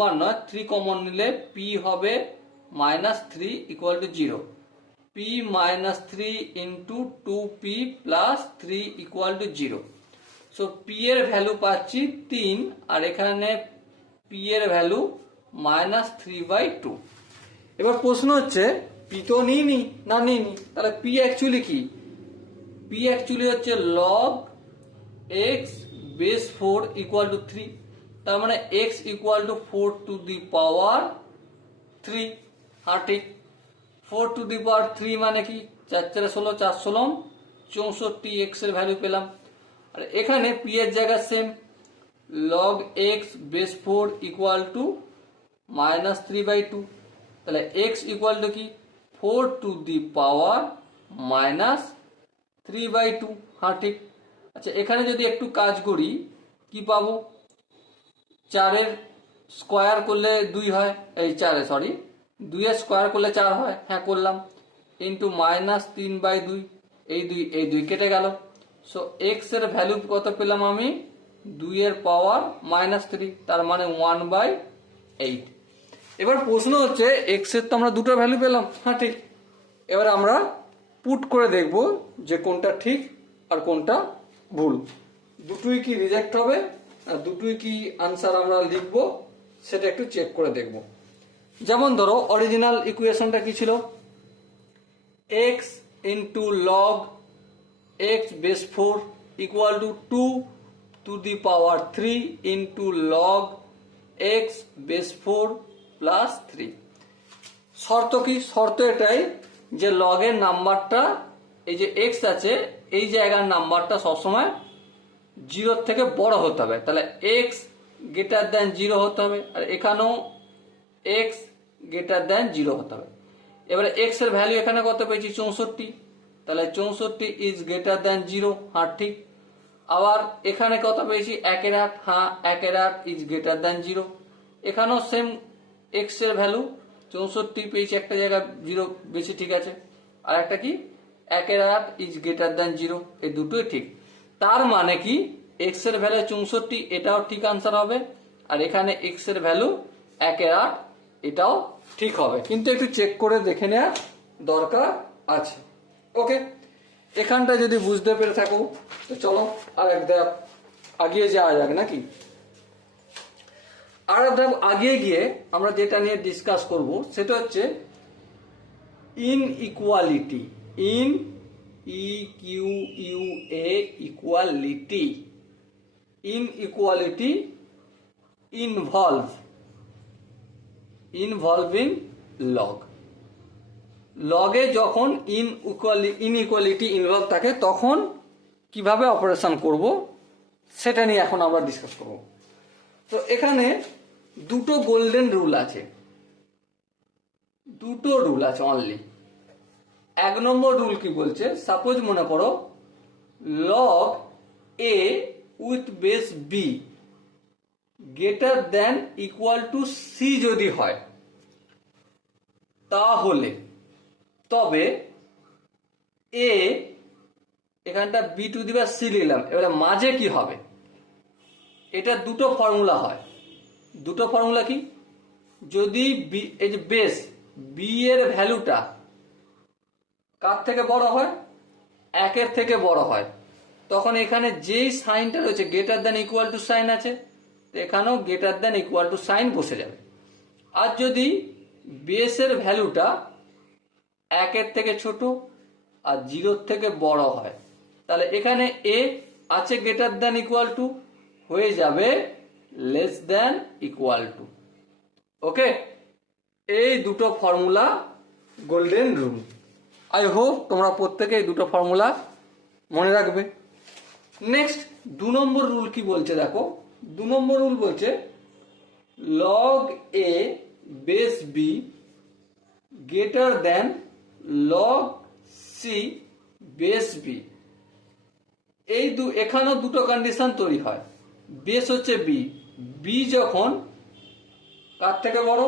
1 নয় 3 কমন নিলে p হবে -3 equal to 0। P minus three into two p plus three equal to zero. So p এর value পাচ্ছি 3 আর এখানে p এর value minus three by two. এবার প্রশ্ন হচ্ছে পি তো নিইনি, না নিইনি, তাহলে পি অ্যাকচুয়ালি কি? পি অ্যাকচুয়ালি হচ্ছে log x base 4 equal to 3, তার মানে x equal to 4 to the power 3। হ্যাঁ ঠিক, 4 টু দি পাওয়ার 3 মানে কি? 4 4 16, 4 16 64 এক্স এর ভ্যালু পেলাম। আর এখানে পি এর জায়গা same, log x base 4 equal two minus 3/2, তাহলে এক্স ইকুয়াল টু কি? 4 টু দি পাওয়ার মাইনাস 3/2। হ্যাঁ ঠিক। আচ্ছা এখানে যদি একটু কাজ করি কি পাবো? 4 এর স্কোয়ার করলে 2 হয়, এই 4 সরি 2 এর স্কোয়ার করলে 4 হয়, হ্যাঁ করলাম, ইন্টু মাইনাস 3/2, এই 2 কেটে গেল। সো এক্স এর ভ্যালু কত পেলাম আমি? 2 এর পাওয়ার মাইনাস 3, তার মানে 1/8। এবার প্রশ্ন হচ্ছে এক্স এর তো আমরা দুটো ভ্যালু পেলাম, হ্যাঁ ঠিক। এবার আমরা পুট করে দেখব যে কোনটা ঠিক আর কোনটা ভুল। দুটোই কি রিজেক্ট হবে আর দুটোই কি আনসার আমরা লিখবো সেটা একটু চেক করে দেখব। যেমন ধরো অরিজিনাল ইকুয়েশনটা কি ছিল? X into log x base 4 equal two 2 to the power 3 into log x base 4 plus 3। শর্ত কি? শর্ত এটাই যে লগের নাম্বারটা, এই যে এক্স আছে এই জায়গার নাম্বারটা সবসময় 0 থেকে বড় হতে হবে, তাহলে এক্স গ্রেটার দেন 0 হতে হবে, আর এখানেও এক্স গ্রেটার দেন 0 হতে হবে। এবারে এক্স এর ভ্যালু এখানে কত পেয়েছি? 64, তাহলে 64 ইজ গ্রেটার দেন 0, হ্যাঁ ঠিক। আবার এখানে কত পেয়েছি? 1/8, হ্যাঁ 1/8 ইজ গ্রেটার দেন 0। এখানেও সেম এক্স এর ভ্যালু 64 পেয়েছি, একটা জায়গা 0 বেশি, ঠিক আছে। আর একটা কি? 1/8 ইজ গ্রেটার দেন 0, এই দুটোই ঠিক। তার মানে কি এক্স এর ভ্যালু 64, এটাও ঠিক আনসার হবে, আর এখানে এক্স এর ভ্যালু 1/8, এটাও ঠিক হবে, কিন্তু একটু চেক করে দেখে নেওয়ার দরকার আছে। ওকে, এখানটা যদি বুঝতে পেরে থাকো তো চলো আর এক ধাপ আগিয়ে যাওয়া যাক নাকি। আর এক ধাপ আগিয়ে গিয়ে আমরা যেটা নিয়ে ডিসকাস করব সেটা হচ্ছে inequality. Equality, inequality involving log. লগে যখন ইনইকুয়ালিটি ইনভলভ থাকে তখন কিভাবে অপারেশন করব সেটা নিয়ে এখন আমরা ডিসকাস করব। তো এখানে দুটো গোল্ডেন রুল আছে, দুটো রুল আছে অনলি। 1 নম্বর রুল কি বলছে? সাপোজ মনে করো log a with base b greater than equal to c যদি হয়, তাহলে তবে এ, এখানটা b to the power c নিলাম, এবারে মাঝে কি হবে? এটা দুটো ফর্মুলা হয়। দুটো ফর্মুলা কি? যদি বি, এই যে বেস বি এর ভ্যালুটা কার থেকে বড় হয়? 1 এর থেকে বড় হয়, তখন এখানে যেই সাইনটা রয়েছে greater than equal to sign আছে, তো এখানেও greater than equal to sign বসে যাবে। আর যদি বেসের ভ্যালুটা 1 এর থেকে ছোট আর 0 থেকে বড় হয়, তাহলে এখানে এ আছে গ্রেটার দেন ইকুয়াল টু, হয়ে যাবে লেস দেন ইকুয়াল টু। ওকে, এই দুটো formula golden rule. I hope তোমরা প্রত্যেকে এই দুটো ফর্মুলা মনে রাখবে। নেক্সট 2 নম্বর রুল কি বলছে দেখো। 2 নম্বর রুল বলছে log a base b greater than log c base b. এই এখানেও দুটো কন্ডিশন তৈরি হয়। বেস হচ্ছে বি, বি যখন কার থেকে বড়?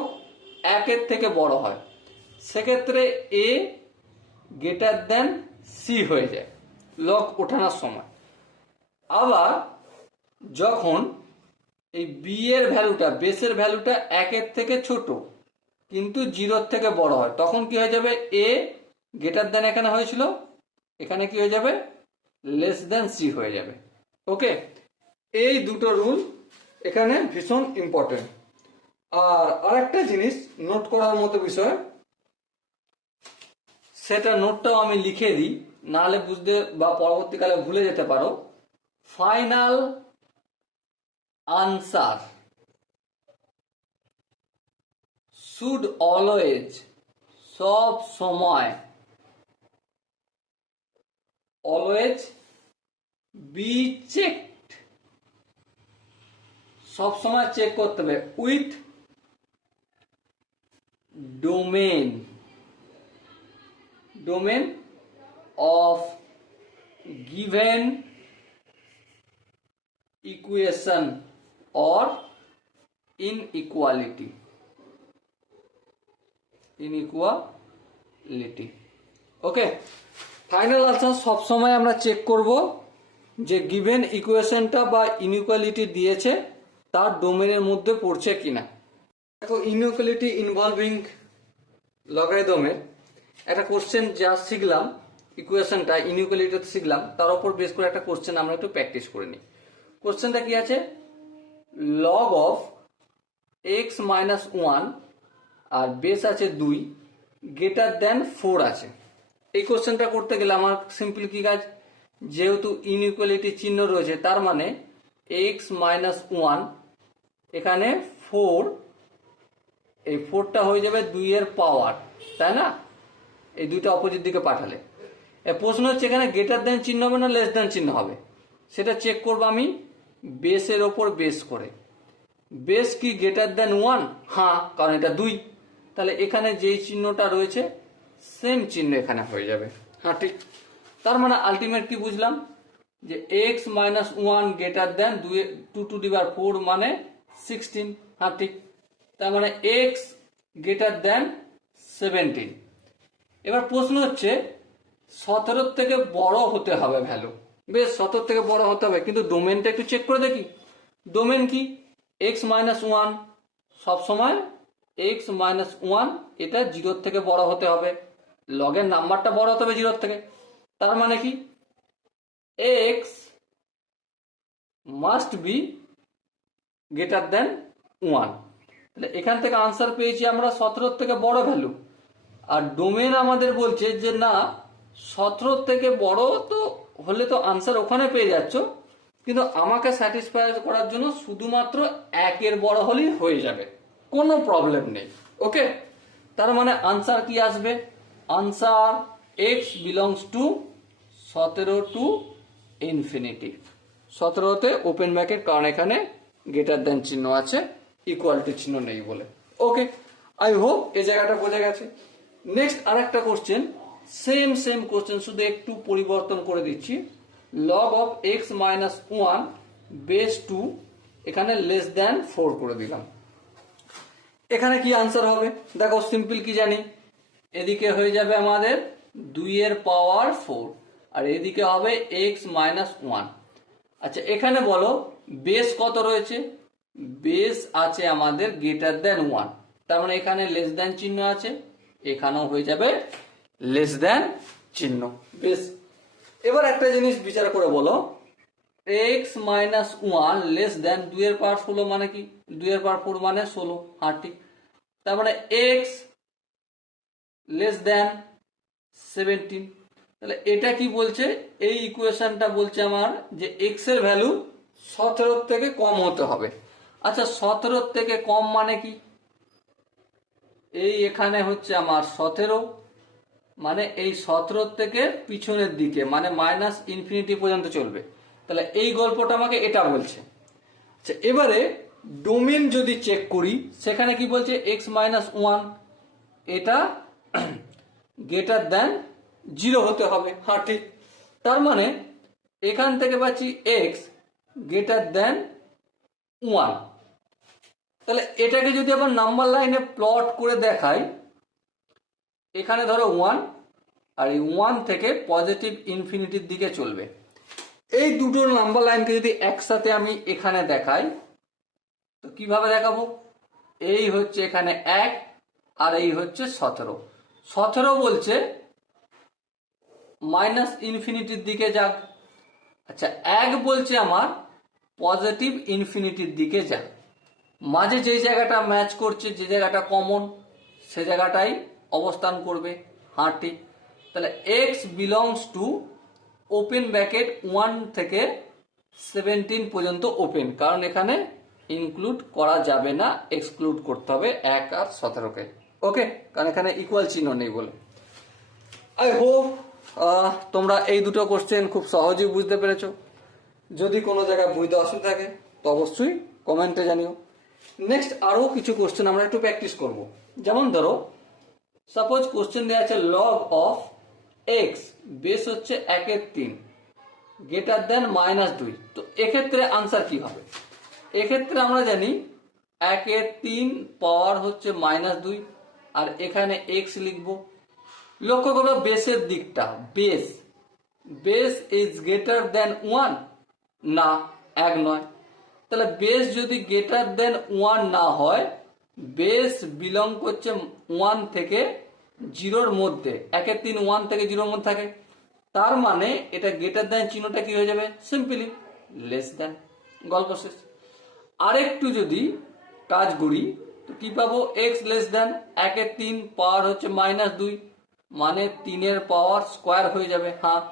1 এর থেকে বড় হয়, সেক্ষেত্রে এ গ্রেটার দেন সি হয়ে যায় লগ ওঠানোর সময়। আবার যখন এই বি এর ভ্যালুটা, বেসের ভ্যালুটা 1 এর থেকে ছোট কিন্তু 0 থেকে বড় হয়, তখন কি হয়ে যাবে? এ গ্রেটার দেন এখানে হয়েছিল, এখানে কি হয়ে যাবে, লেস দেন সি হয়ে যাবে। ওকে, এই দুটো রুল এখানে ভীষণ ইম্পর্টেন্ট। আর আরেকটা জিনিস নোট করার মতো বিষয়, সেটা নোটটাও আমি লিখে দিই, নাহলে বুঝতে বা পরবর্তীকালে ভুলে যেতে পারো। ফাইনাল আনসার শুড অলওয়েজ, সব সময়, অলওয়েজ বি চেকড, সব সময় চেক করতে হবে with domain, domain of given equation or inequality, okay. Final answer সবসময় আমরা চেক করব যে গিভেন ইকুয়েশনটা বা ইনইকুয়ালিটি দিয়েছে তার ডোমেনের মধ্যে পড়ছে কিনা। দেখো, ইনইকুয়ালিটি ইনভলভিং লগারিদমের একটা কোশ্চেন যা শিখলাম, ইকুয়েশনটা ইনইকুয়ালিটি শিখলাম, তার উপর বেস করে একটা কোশ্চেন আমরা একটু প্র্যাকটিস করে নিই। কোশ্চেনটা কি আছে, log of x minus one আর বেস আছে 2 গ্রেটার দেন 4 আছে। এই কোশ্চেনটা করতে গেলে আমার সিম্পল কি কাজ, যেহেতু ইনইকুয়ালিটি চিহ্ন রয়েছে তার মানে এক্স মাইনাস ওয়ান, এখানে 4, এই 4টা হয়ে যাবে 2 এর পাওয়ার, তাই না, এই দুইটা অপোজিট দিকে পাঠালে। প্রশ্ন হচ্ছে এখানে গ্রেটার দেন চিহ্ন হবে না লেস দেন চিহ্ন হবে, সেটা চেক করবো আমি বেসের ওপর বেস করে। বেস কি গ্রেটার দেন 1? হ্যাঁ, কারণ এটা 2, তাহলে এখানে যেই চিহ্নটা রয়েছে সেম চিহ্ন এখানে হয়ে যাবে। হ্যাঁ ঠিক, তার মানে আলটিমেট কি বুঝলাম, যে x minus one greater than 2^4 মানে 16। হ্যাঁ ঠিক, তার মানে এক্স গ্রেটার দেন 17। এবার প্রশ্ন হচ্ছে 17 থেকে বড় হতে হবে ভ্যালু, বেশ 17 থেকে বড় হতে হবে, কিন্তু ডোমেনটা একটু চেক করে দেখি। ডোমেন কি, এক্স মাইনাস ওয়ান, সবসময় এক্স মাইনাস ওয়ান এটা 0 থেকে বড় হতে হবে, লগের নাম্বারটা বড় হতে হবে 0 থেকে। তার মানে কি, এক্স মাস্ট বি গ্রেটার দেন 1। তাহলে এখান থেকে আনসার পেয়েছি আমরা 17 থেকে বড় ভ্যালু। আর ডোমেন আমাদের বলছে যে না, 17 থেকে বড় তো হলে তো আনসার ওখানে পেয়ে যাচ্ছ, কিন্তু আমাকে স্যাটিসফাই করার জন্য শুধুমাত্র 1 বড় হলেই হয়ে যাবে, কোনো প্রবলেম নেই। ওকে, তার মানে আনসার কি আসবে, answer x belongs to 17 to infinity. 17তে ওপেন ব্র্যাকেট, কারণ এখানে গ্রেটার দেন চিহ্ন আছে, ইকুয়ালিটি চিহ্ন নেই বলে। ওকে, আই হোপ এই জায়গাটা বোঝা গেছে। নেক্সট আরেকটা কোশ্চেন, সেম কোশ্চেন, শুধু একটু পরিবর্তন করে দিচ্ছি। Log of x minus one base 2, এখানে লেস দেন 4 করে দিলাম। এখানে কি আনসার হবে, দেখো সিম্পল কি জানি, এদিকে হয়ে যাবে আমাদের 2 এর পাওয়ার 4 আর এদিকে হবে এক্স মাইনাস ওয়ান। আচ্ছা, এখানে বলো বেস কত রয়েছে, বেস আছে আমাদের গ্রেটার দেন 1, তার মানে এখানে লেস দেন চিহ্ন আছে, এখানেও হয়ে যাবে লেস দেন চিহ্ন। বেশ, এবার একটা জিনিস বিচার করে বলো, x minus one less than 2 এর পাওয়ার 16 মানে কি, 2 এর পাওয়ার 4 মানে 16। হ্যাঁ ঠিক, তার মানে এক্স লেস দেন 17। তাহলে এটা কি বলছে, এই ইকুয়েশনটা বলছে আমার যে এক্স এর ভ্যালু 17 থেকে কম হতে হবে। আচ্ছা, 17 থেকে কম মানে কি, এই এখানে হচ্ছে আমার 17, মানে এই 17 থেকে পিছনের দিকে, মানে মাইনাস ইনফিনিটি পর্যন্ত চলবে। তাহলে এই গল্পটা আমাকে এটা বলছে। আচ্ছা, এবারে ডোমেন যদি চেক করি, সেখানে কি বলছে, এক্স মাইনাস ওয়ান এটা গ্রেটার দেন 0 হতে হবে। হ্যাঁ ঠিক, তার মানে এখান থেকে পাচ্ছি এক্স গ্রেটার দেন 1। তাহলে এটাকে যদি আবার নাম্বার লাইনে প্লট করে দেখাই, এখানে ধরো 1 আর এই 1 থেকে পজিটিভ ইনফিনিটির দিকে চলবে। এই দুটো নাম্বার লাইনকে যদি একসাথে আমি এখানে দেখাই, তো কিভাবে দেখাবো, এই হচ্ছে এখানে 1 আর এই হচ্ছে 17। 17 বলছে মাইনাস ইনফিনিটির দিকে যাক। আচ্ছা, এক বলছে আমার পজিটিভ ইনফিনিটির দিকে যাক। মাঝে যেই জায়গাটা ম্যাচ করছে, যে জায়গাটা কমন, সে জায়গাটাই অবস্থান করবে। হ্যাঁ ঠিক। তাহলে x belongs to open bracket 1 থেকে 17 পর্যন্ত ওপেন, কারণ এখানে ইনক্লুড করা যাবে না, এক্সক্লুড করতে হবে 1 আর 17কে। ওকে, কারণ এখানে ইকুয়াল চিহ্ন নেই বলে। আই হোপ তোমরা এই দুটো কোশ্চেন খুব সহজেই বুঝতে পেরেছো। যদি কোনো জায়গায় বুঝতে অসুবিধা থাকে তো অবশ্যই কমেন্টে জানিও। নেক্সট আরও কিছু কোশ্চেন আমরা একটু প্র্যাকটিস করব। যেমন ধরো, সাপোজ কোশ্চেন দেওয়া আছে লগ অফ এক্স বেস হচ্ছে 1/3 গ্রেটার দেন -2। তো এক্ষেত্রে আনসার কি হবে? এক্ষেত্রে আমরা জানি 1/3 পাওয়ার হচ্ছে -2, আর এখানে এক্স লিখবো। লক্ষ্য করো বেসের দিকটা, বেস ইজ গ্রেটার দেন 1, না 1 নয়। তাহলে বেস যদি গ্রেটার দেন 1 না হয়, বেস বিলং করছে 1 থেকে 0-র মধ্যে। 1/3 1 থেকে 0-র মধ্যে থাকে, তার মানে এটা গ্রেটার দেন চিহ্নটা কি হয়ে যাবে? সিম্পলি লেস দেন, গল্প শেষ। আরেকটু যদি কাজ করি তো কি পাবো? এক্স লেস দেন 1/3 পাওয়ার হচ্ছে -2, মানে 3-এর পাওয়ার স্কোয়ার হয়ে যাবে। হ্যাঁ,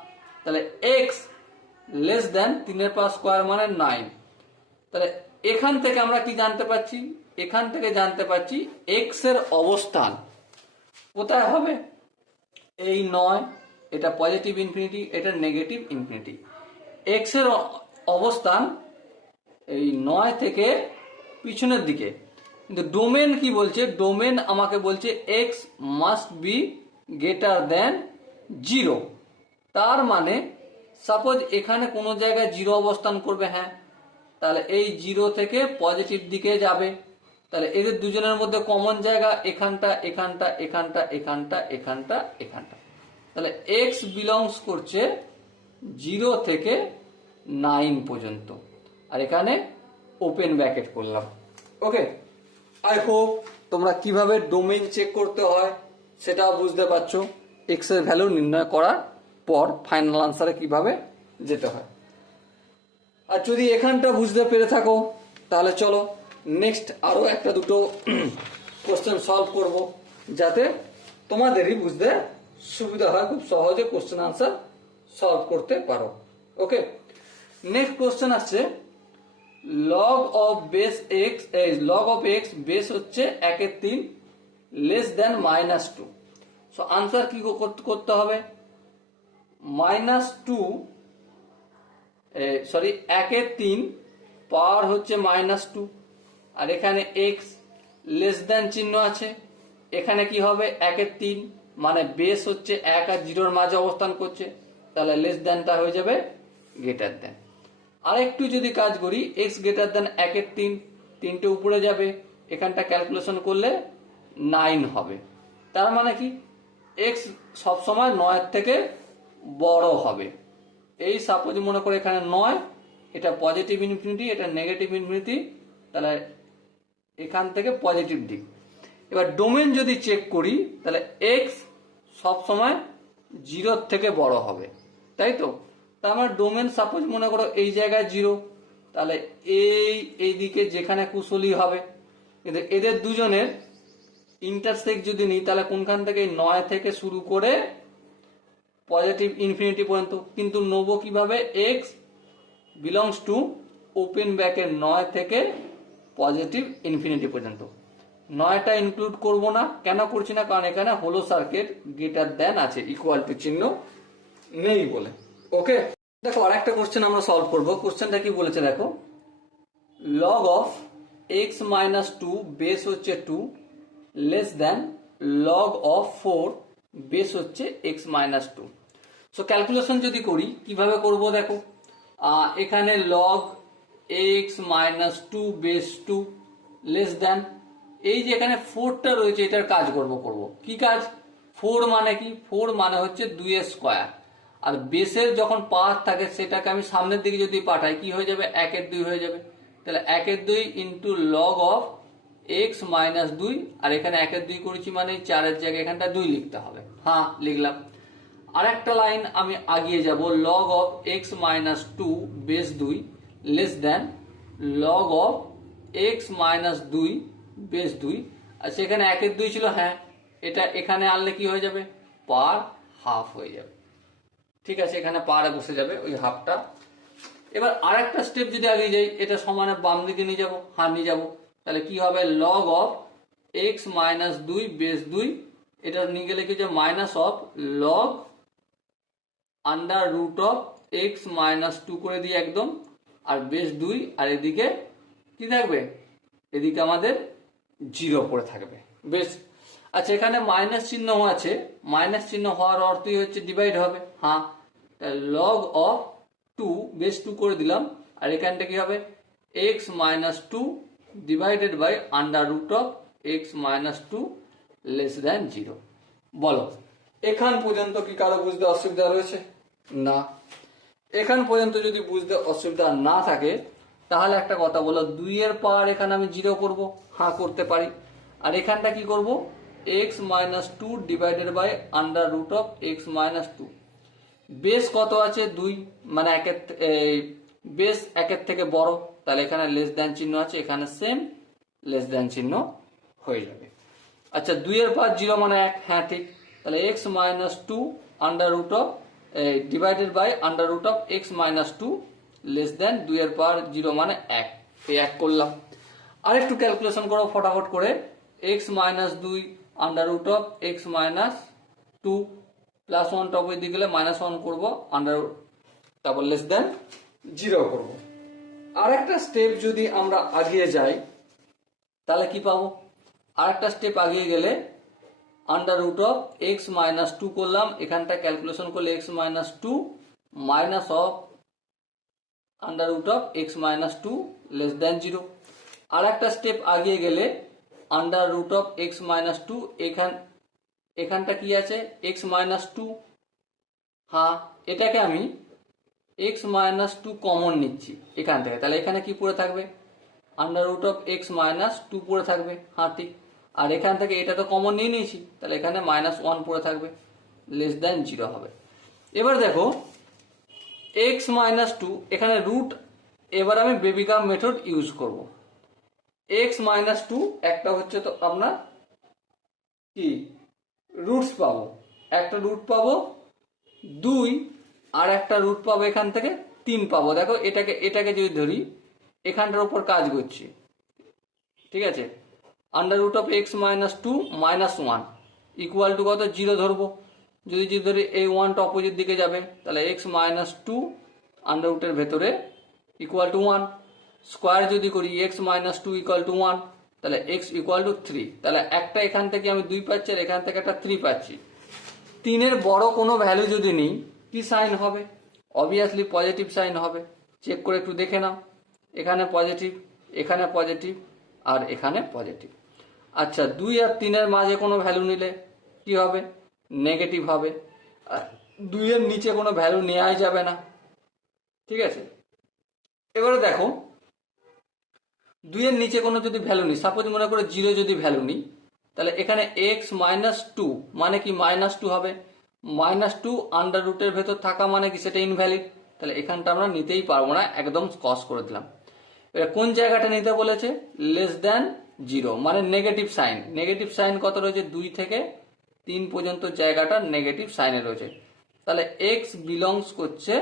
তাহলে এক্স লেস দেন 3-এর পাওয়ার স্কোয়ার মানে 9। তাহলে এখান থেকে আমরা কি জানতে পারছি? এখান থেকে জানতে পারছি এক্স এর অবস্থান কোথায় হবে? এই 9, এটা পজিটিভ ইনফিনিটি, এটা নেগেটিভ ইনফিনিটি। এক্স এর অবস্থান এই 9 থেকে পিছনের দিকে। কিন্তু ডোমেন কি বলছে? ডোমেন আমাকে বলছে এক্স মাস্ট বি গ্রেটার দেন 0। তার মানে সাপোজ এখানে কোনো জায়গায় 0 অবস্থান করবে। হ্যাঁ, তাহলে এই 0 থেকে পজিটিভ দিকে যাবে। তাহলে এদের দুজনের মধ্যে কমন জায়গা এখানটা, এখানটা, এখানটা, এখানটা, এখানটা, এখানটা। তাহলে এক্স বিলংস করছে 0 থেকে 9 পর্যন্ত, আর এখানে ওপেন ব্র্যাকেট করলাম। ওকে, আই হোপ তোমরা কিভাবে ডোমেইন চেক করতে হয় সেটাও বুঝতে পারছো। এক্স এর ভ্যালু নির্ণয় করার পর ফাইনাল আনসারে কিভাবে যেতে হয়। আর যদি এখানটা বুঝতে পেরে থাকো তাহলে চলো নেক্সট আরো একটা দুটো কোশ্চেন সলভ করব, যাতে তোমাদেরই বুঝতে সুবিধা হয়, খুব সহজে কোশ্চেন আনসার সলভ করতে পারো। ওকে, নেক্সট কোশ্চেন আসছে log of base x, log of x base হচ্ছে 1/3 লেস দেন -2। সো আনসার কি করতে হবে? -1/3 পাওয়ার হচ্ছে -2, আর এখানে এক্স লেস দেন চিহ্ন আছে। এখানে কি হবে? 1/3 মানে বেস হচ্ছে 1 আর 0-র মাঝে অবস্থান করছে, তাহলে লেস দেনটা হয়ে যাবে গ্রেটার দেন। আর একটু যদি কাজ করি, এক্স গ্রেটার দেন 1/3, 3টে উপরে যাবে, এখানটা ক্যালকুলেশন করলে 9 হবে। তার মানে কি? এক্স সবসময় 9-এর থেকে বড় হবে। এই সাপোজ মনে করে এখানে 9, এটা পজিটিভ ইনফিনিটি, এটা নেগেটিভ ইনফিনিটি, তাহলে এখান থেকে পজিটিভ দিক। এবার ডোমেন যদি চেক করি তাহলে এক্স সবসময় 0-র থেকে বড় হবে, তাই তো? তার মানে ডোমেন সাপোজ মনে করো এই জায়গায় 0, তাহলে এই দিকে যেখানে কুশলী হবে। কিন্তু এদের দুজনের ইন্টারসেক্ট যদি নিই তাহলে কোনখান থেকে? 9 থেকে শুরু করে পজিটিভ ইনফিনিটি পর্যন্ত। কিন্তু নেবো কিভাবে? X belongs to open bracket 9 থেকে পজিটিভ ইনফিনিটি পর্যন্ত। 9টা ইনক্লুড করব না। কেন করছি না? কারণ এখানে হোলো সার্কিট গ্রেটার দেন আছে, ইকুয়াল টু চিহ্ন নেই বলে। ওকে, দেখো আর একটা কোশ্চেন আমরা সলভ করব। কোশ্চেনটা কি বলেছে দেখো, লগ অফ এক্স -2 বেস হচ্ছে 2 less than log of 4 base হচ্ছে এক্স -2। সো ক্যালকুলেশন যদি করি কিভাবে করব দেখো, এখানে লগ এক্স -2 বেস 2 লেস দেন এই যে এখানে 4টা রয়েছে, এটার কাজ করব কি কাজ? 4 মানে কি? 4 মানে হচ্ছে 2 স্কোয়ার, আর বেসের যখন পাওয়ার থাকে সেটাকে আমি সামনের দিকে যদি পাঠাই কি হয়ে যাবে? 1/2 হয়ে যাবে। তাহলে 1/2 ইন্টু লগ অফ এক্স -2, আর এখানে 1/2 করেছি মানে 4-এর জায়গায় এখানটা 2 লিখতে হবে। হ্যাঁ লিখলাম। আরেকটা লাইন আমি আগিয়ে যাব, log of x minus two base 2 less than log of x minus 2 base 2। আচ্ছা এখানে 1/2 ছিল, হ্যাঁ এটা এখানে আনলে কি হয়ে যাবে, পার হাফ হয়ে যাবে। ঠিক আছে, এখানে পারে বসে যাবে ওই হাফটা। এবার আরেকটা স্টেপ যদি আগে যাই, এটা সমানে বাম দিকে নিয়ে যাবো, হ্যাঁ নিয়ে যাবো, তাহলে কি হবে, log of x minus 2 base 2, এটা নিয়ে গেলে কি যে minus of log under root of x minus 2 করে দিই একদম, আর বেস 2, আর এদিকে কি থাকবে, এদিকে আমাদের 0 পড়ে থাকবে। বেশ, আচ্ছা এখানে মাইনাস চিহ্ন আছে, মাইনাস চিহ্ন হওয়ার অর্থই হচ্ছে ডিভাইড হবে, হ্যাঁ লগ অফ 2 বেস 2 করে দিলাম, আর এখানটা কি হবে, x minus 2 divided by under root of x minus 2 less than 0। বলো এখান পর্যন্ত কি কারো বুঝতে অসুবিধা রয়েছে? না। এখান পর্যন্ত যদি বুঝতে অসুবিধা না থাকে তাহলে একটা কথা বলো, 2 এর পাওয়ার এখানে আমি 0 করব, হ্যাঁ করতে পারি, আর এখানটা কি করব, x minus 2 divided by under root of x minus 2। Base কত আছে, 2, মানে বেস 1-এর থেকে বড়, তাহলে এখানে লেস দেন চিহ্ন আছে, এখানে সেম লেস দেন চিহ্ন হয়ে যাবে। আচ্ছা 2 এর পাওয়ার 0 মানে 1, হ্যাঁ ঠিক, তাহলে x minus 2 under root of divided by under root of x minus 2 less than 2 এর পাওয়ার 0 মানে 1, এই 1 করলাম। আরেকটু ক্যালকুলেশন করো ফটাফট করে, x minus 2 under root of x minus 2 plus 1 top দিকে গেলে মাইনাস 1 করবো, আন্ডার তারপর লেস দেন 0 করবো। আরেকটা স্টেপ যদি আমরা আগিয়ে যাই তাহলে কি পাবো, আরেকটা স্টেপ আগিয়ে গেলে under root of x minus 2 করলাম, এখানটা ক্যালকুলেশন করলে x minus 2 minus of under root of x minus 2 less than 0। আর একটা স্টেপ আগিয়ে গেলে under root of x minus 2, এখানটা কি আছে, এক্স মাইনাস 2, হ্যাঁ এটাকে আমি এক্স মাইনাস 2 কমন নিচ্ছি এখান থেকে, তাহলে এখানে কি পড়ে থাকবে, under root of x minus 2 পড়ে থাকবে, হ্যাঁ ঠিক, আর এখান থেকে এটা তো কমন নিয়ে নিয়েছি, তাহলে এখানে মাইনাস 1 পড়ে থাকবে, লেস দেন 0 হবে। এবার দেখো এক্স মাইনাস 2, এখানে রুট, এবার আমি বেবিকাম মেথড ইউজ করব। এক্স মাইনাস 2 একটা হচ্ছে তো আপনার কি রুটস পাবো, একটা রুট পাবো 2, আর একটা রুট পাবো এখান থেকে 3 পাবো। দেখো এটাকে যদি ধরি, এখানটার উপর কাজ করছি, ঠিক আছে, under root of x minus 2 minus 1 equal to কত, 0 ধরবো। যদি ধরি এই 1টা অপোজিট দিকে যাবে, তাহলে এক্স মাইনাস 2 আন্ডার রুটের ভেতরে ইকুয়াল টু 1, স্কোয়ার যদি করি এক্স মাইনাস 2 ইকুয়াল টু 1, তাহলে এক্স ইকুয়াল টু 3, তাহলে একটা এখান থেকে আমি 2 পাচ্ছি, আর এখান থেকে একটা 3 পাচ্ছি। 3 এর বড় কোনো ভ্যালু যদি নিই কি সাইন হবে, অবভিয়াসলি পজিটিভ সাইন হবে। চেক করে একটু দেখে নাও, এখানে পজিটিভ, এখানে পজিটিভ, আর এখানে পজিটিভ। আচ্ছা 2 আর 3 এর মাঝে কোনো ভ্যালু নিলে কি হবে, নেগেটিভ হবে। আর 2 এর নিচে কোনো ভ্যালু নেওয়াই যাবে না, ঠিক আছে। এবারে দেখো 2 এর নিচে কোনো যদি ভ্যালু নিই, সাপোজ মনে করো 0 যদি ভ্যালু নিই, তাহলে এখানে এক্স মাইনাস 2 মানে কি মাইনাস 2 হবে, মাইনাস 2 আন্ডার রুটের ভেতর থাকা মানে কি সেটা ইনভ্যালিড, তাহলে এখানটা আমরা নিতেই পারবো না, একদম ক্রস করে দিলাম। এবার কোন জায়গাটা নিতে বলেছে, লেস দেন 0 মানে নেগেটিভ সাইন, নেগেটিভ সাইন কত রয়েছে, 2 থেকে 3 পর্যন্ত জায়গাটা নেগেটিভ সাইনে রয়েছে, তাহলে এক্স বিলংস করছে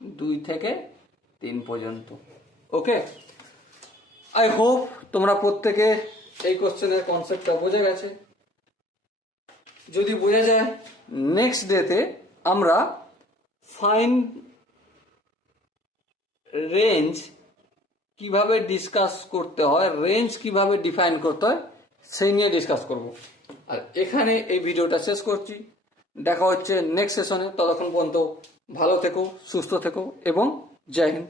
2 থেকে 3 পর্যন্ত। ওকে, আই হোপ তোমরা প্রত্যেকে এই কোশ্চেনের কনসেপ্টটা বুঝে গেছে। যদি বোঝা যায়, নেক্সট ডেতে আমরা ফাইন রেঞ্জ কিভাবে ডিসকাস করতে হয়, রেঞ্জ কিভাবে ডিফাইন করতে হয় সেই নিয়ে ডিসকাস করব। আর এখানে এই ভিডিওটা শেষ করছি, দেখা হচ্ছে নেক্সট সেশনে। ততক্ষণ পর্যন্ত ভালো থেকো, সুস্থ থেকো এবং জয় হিন্দ।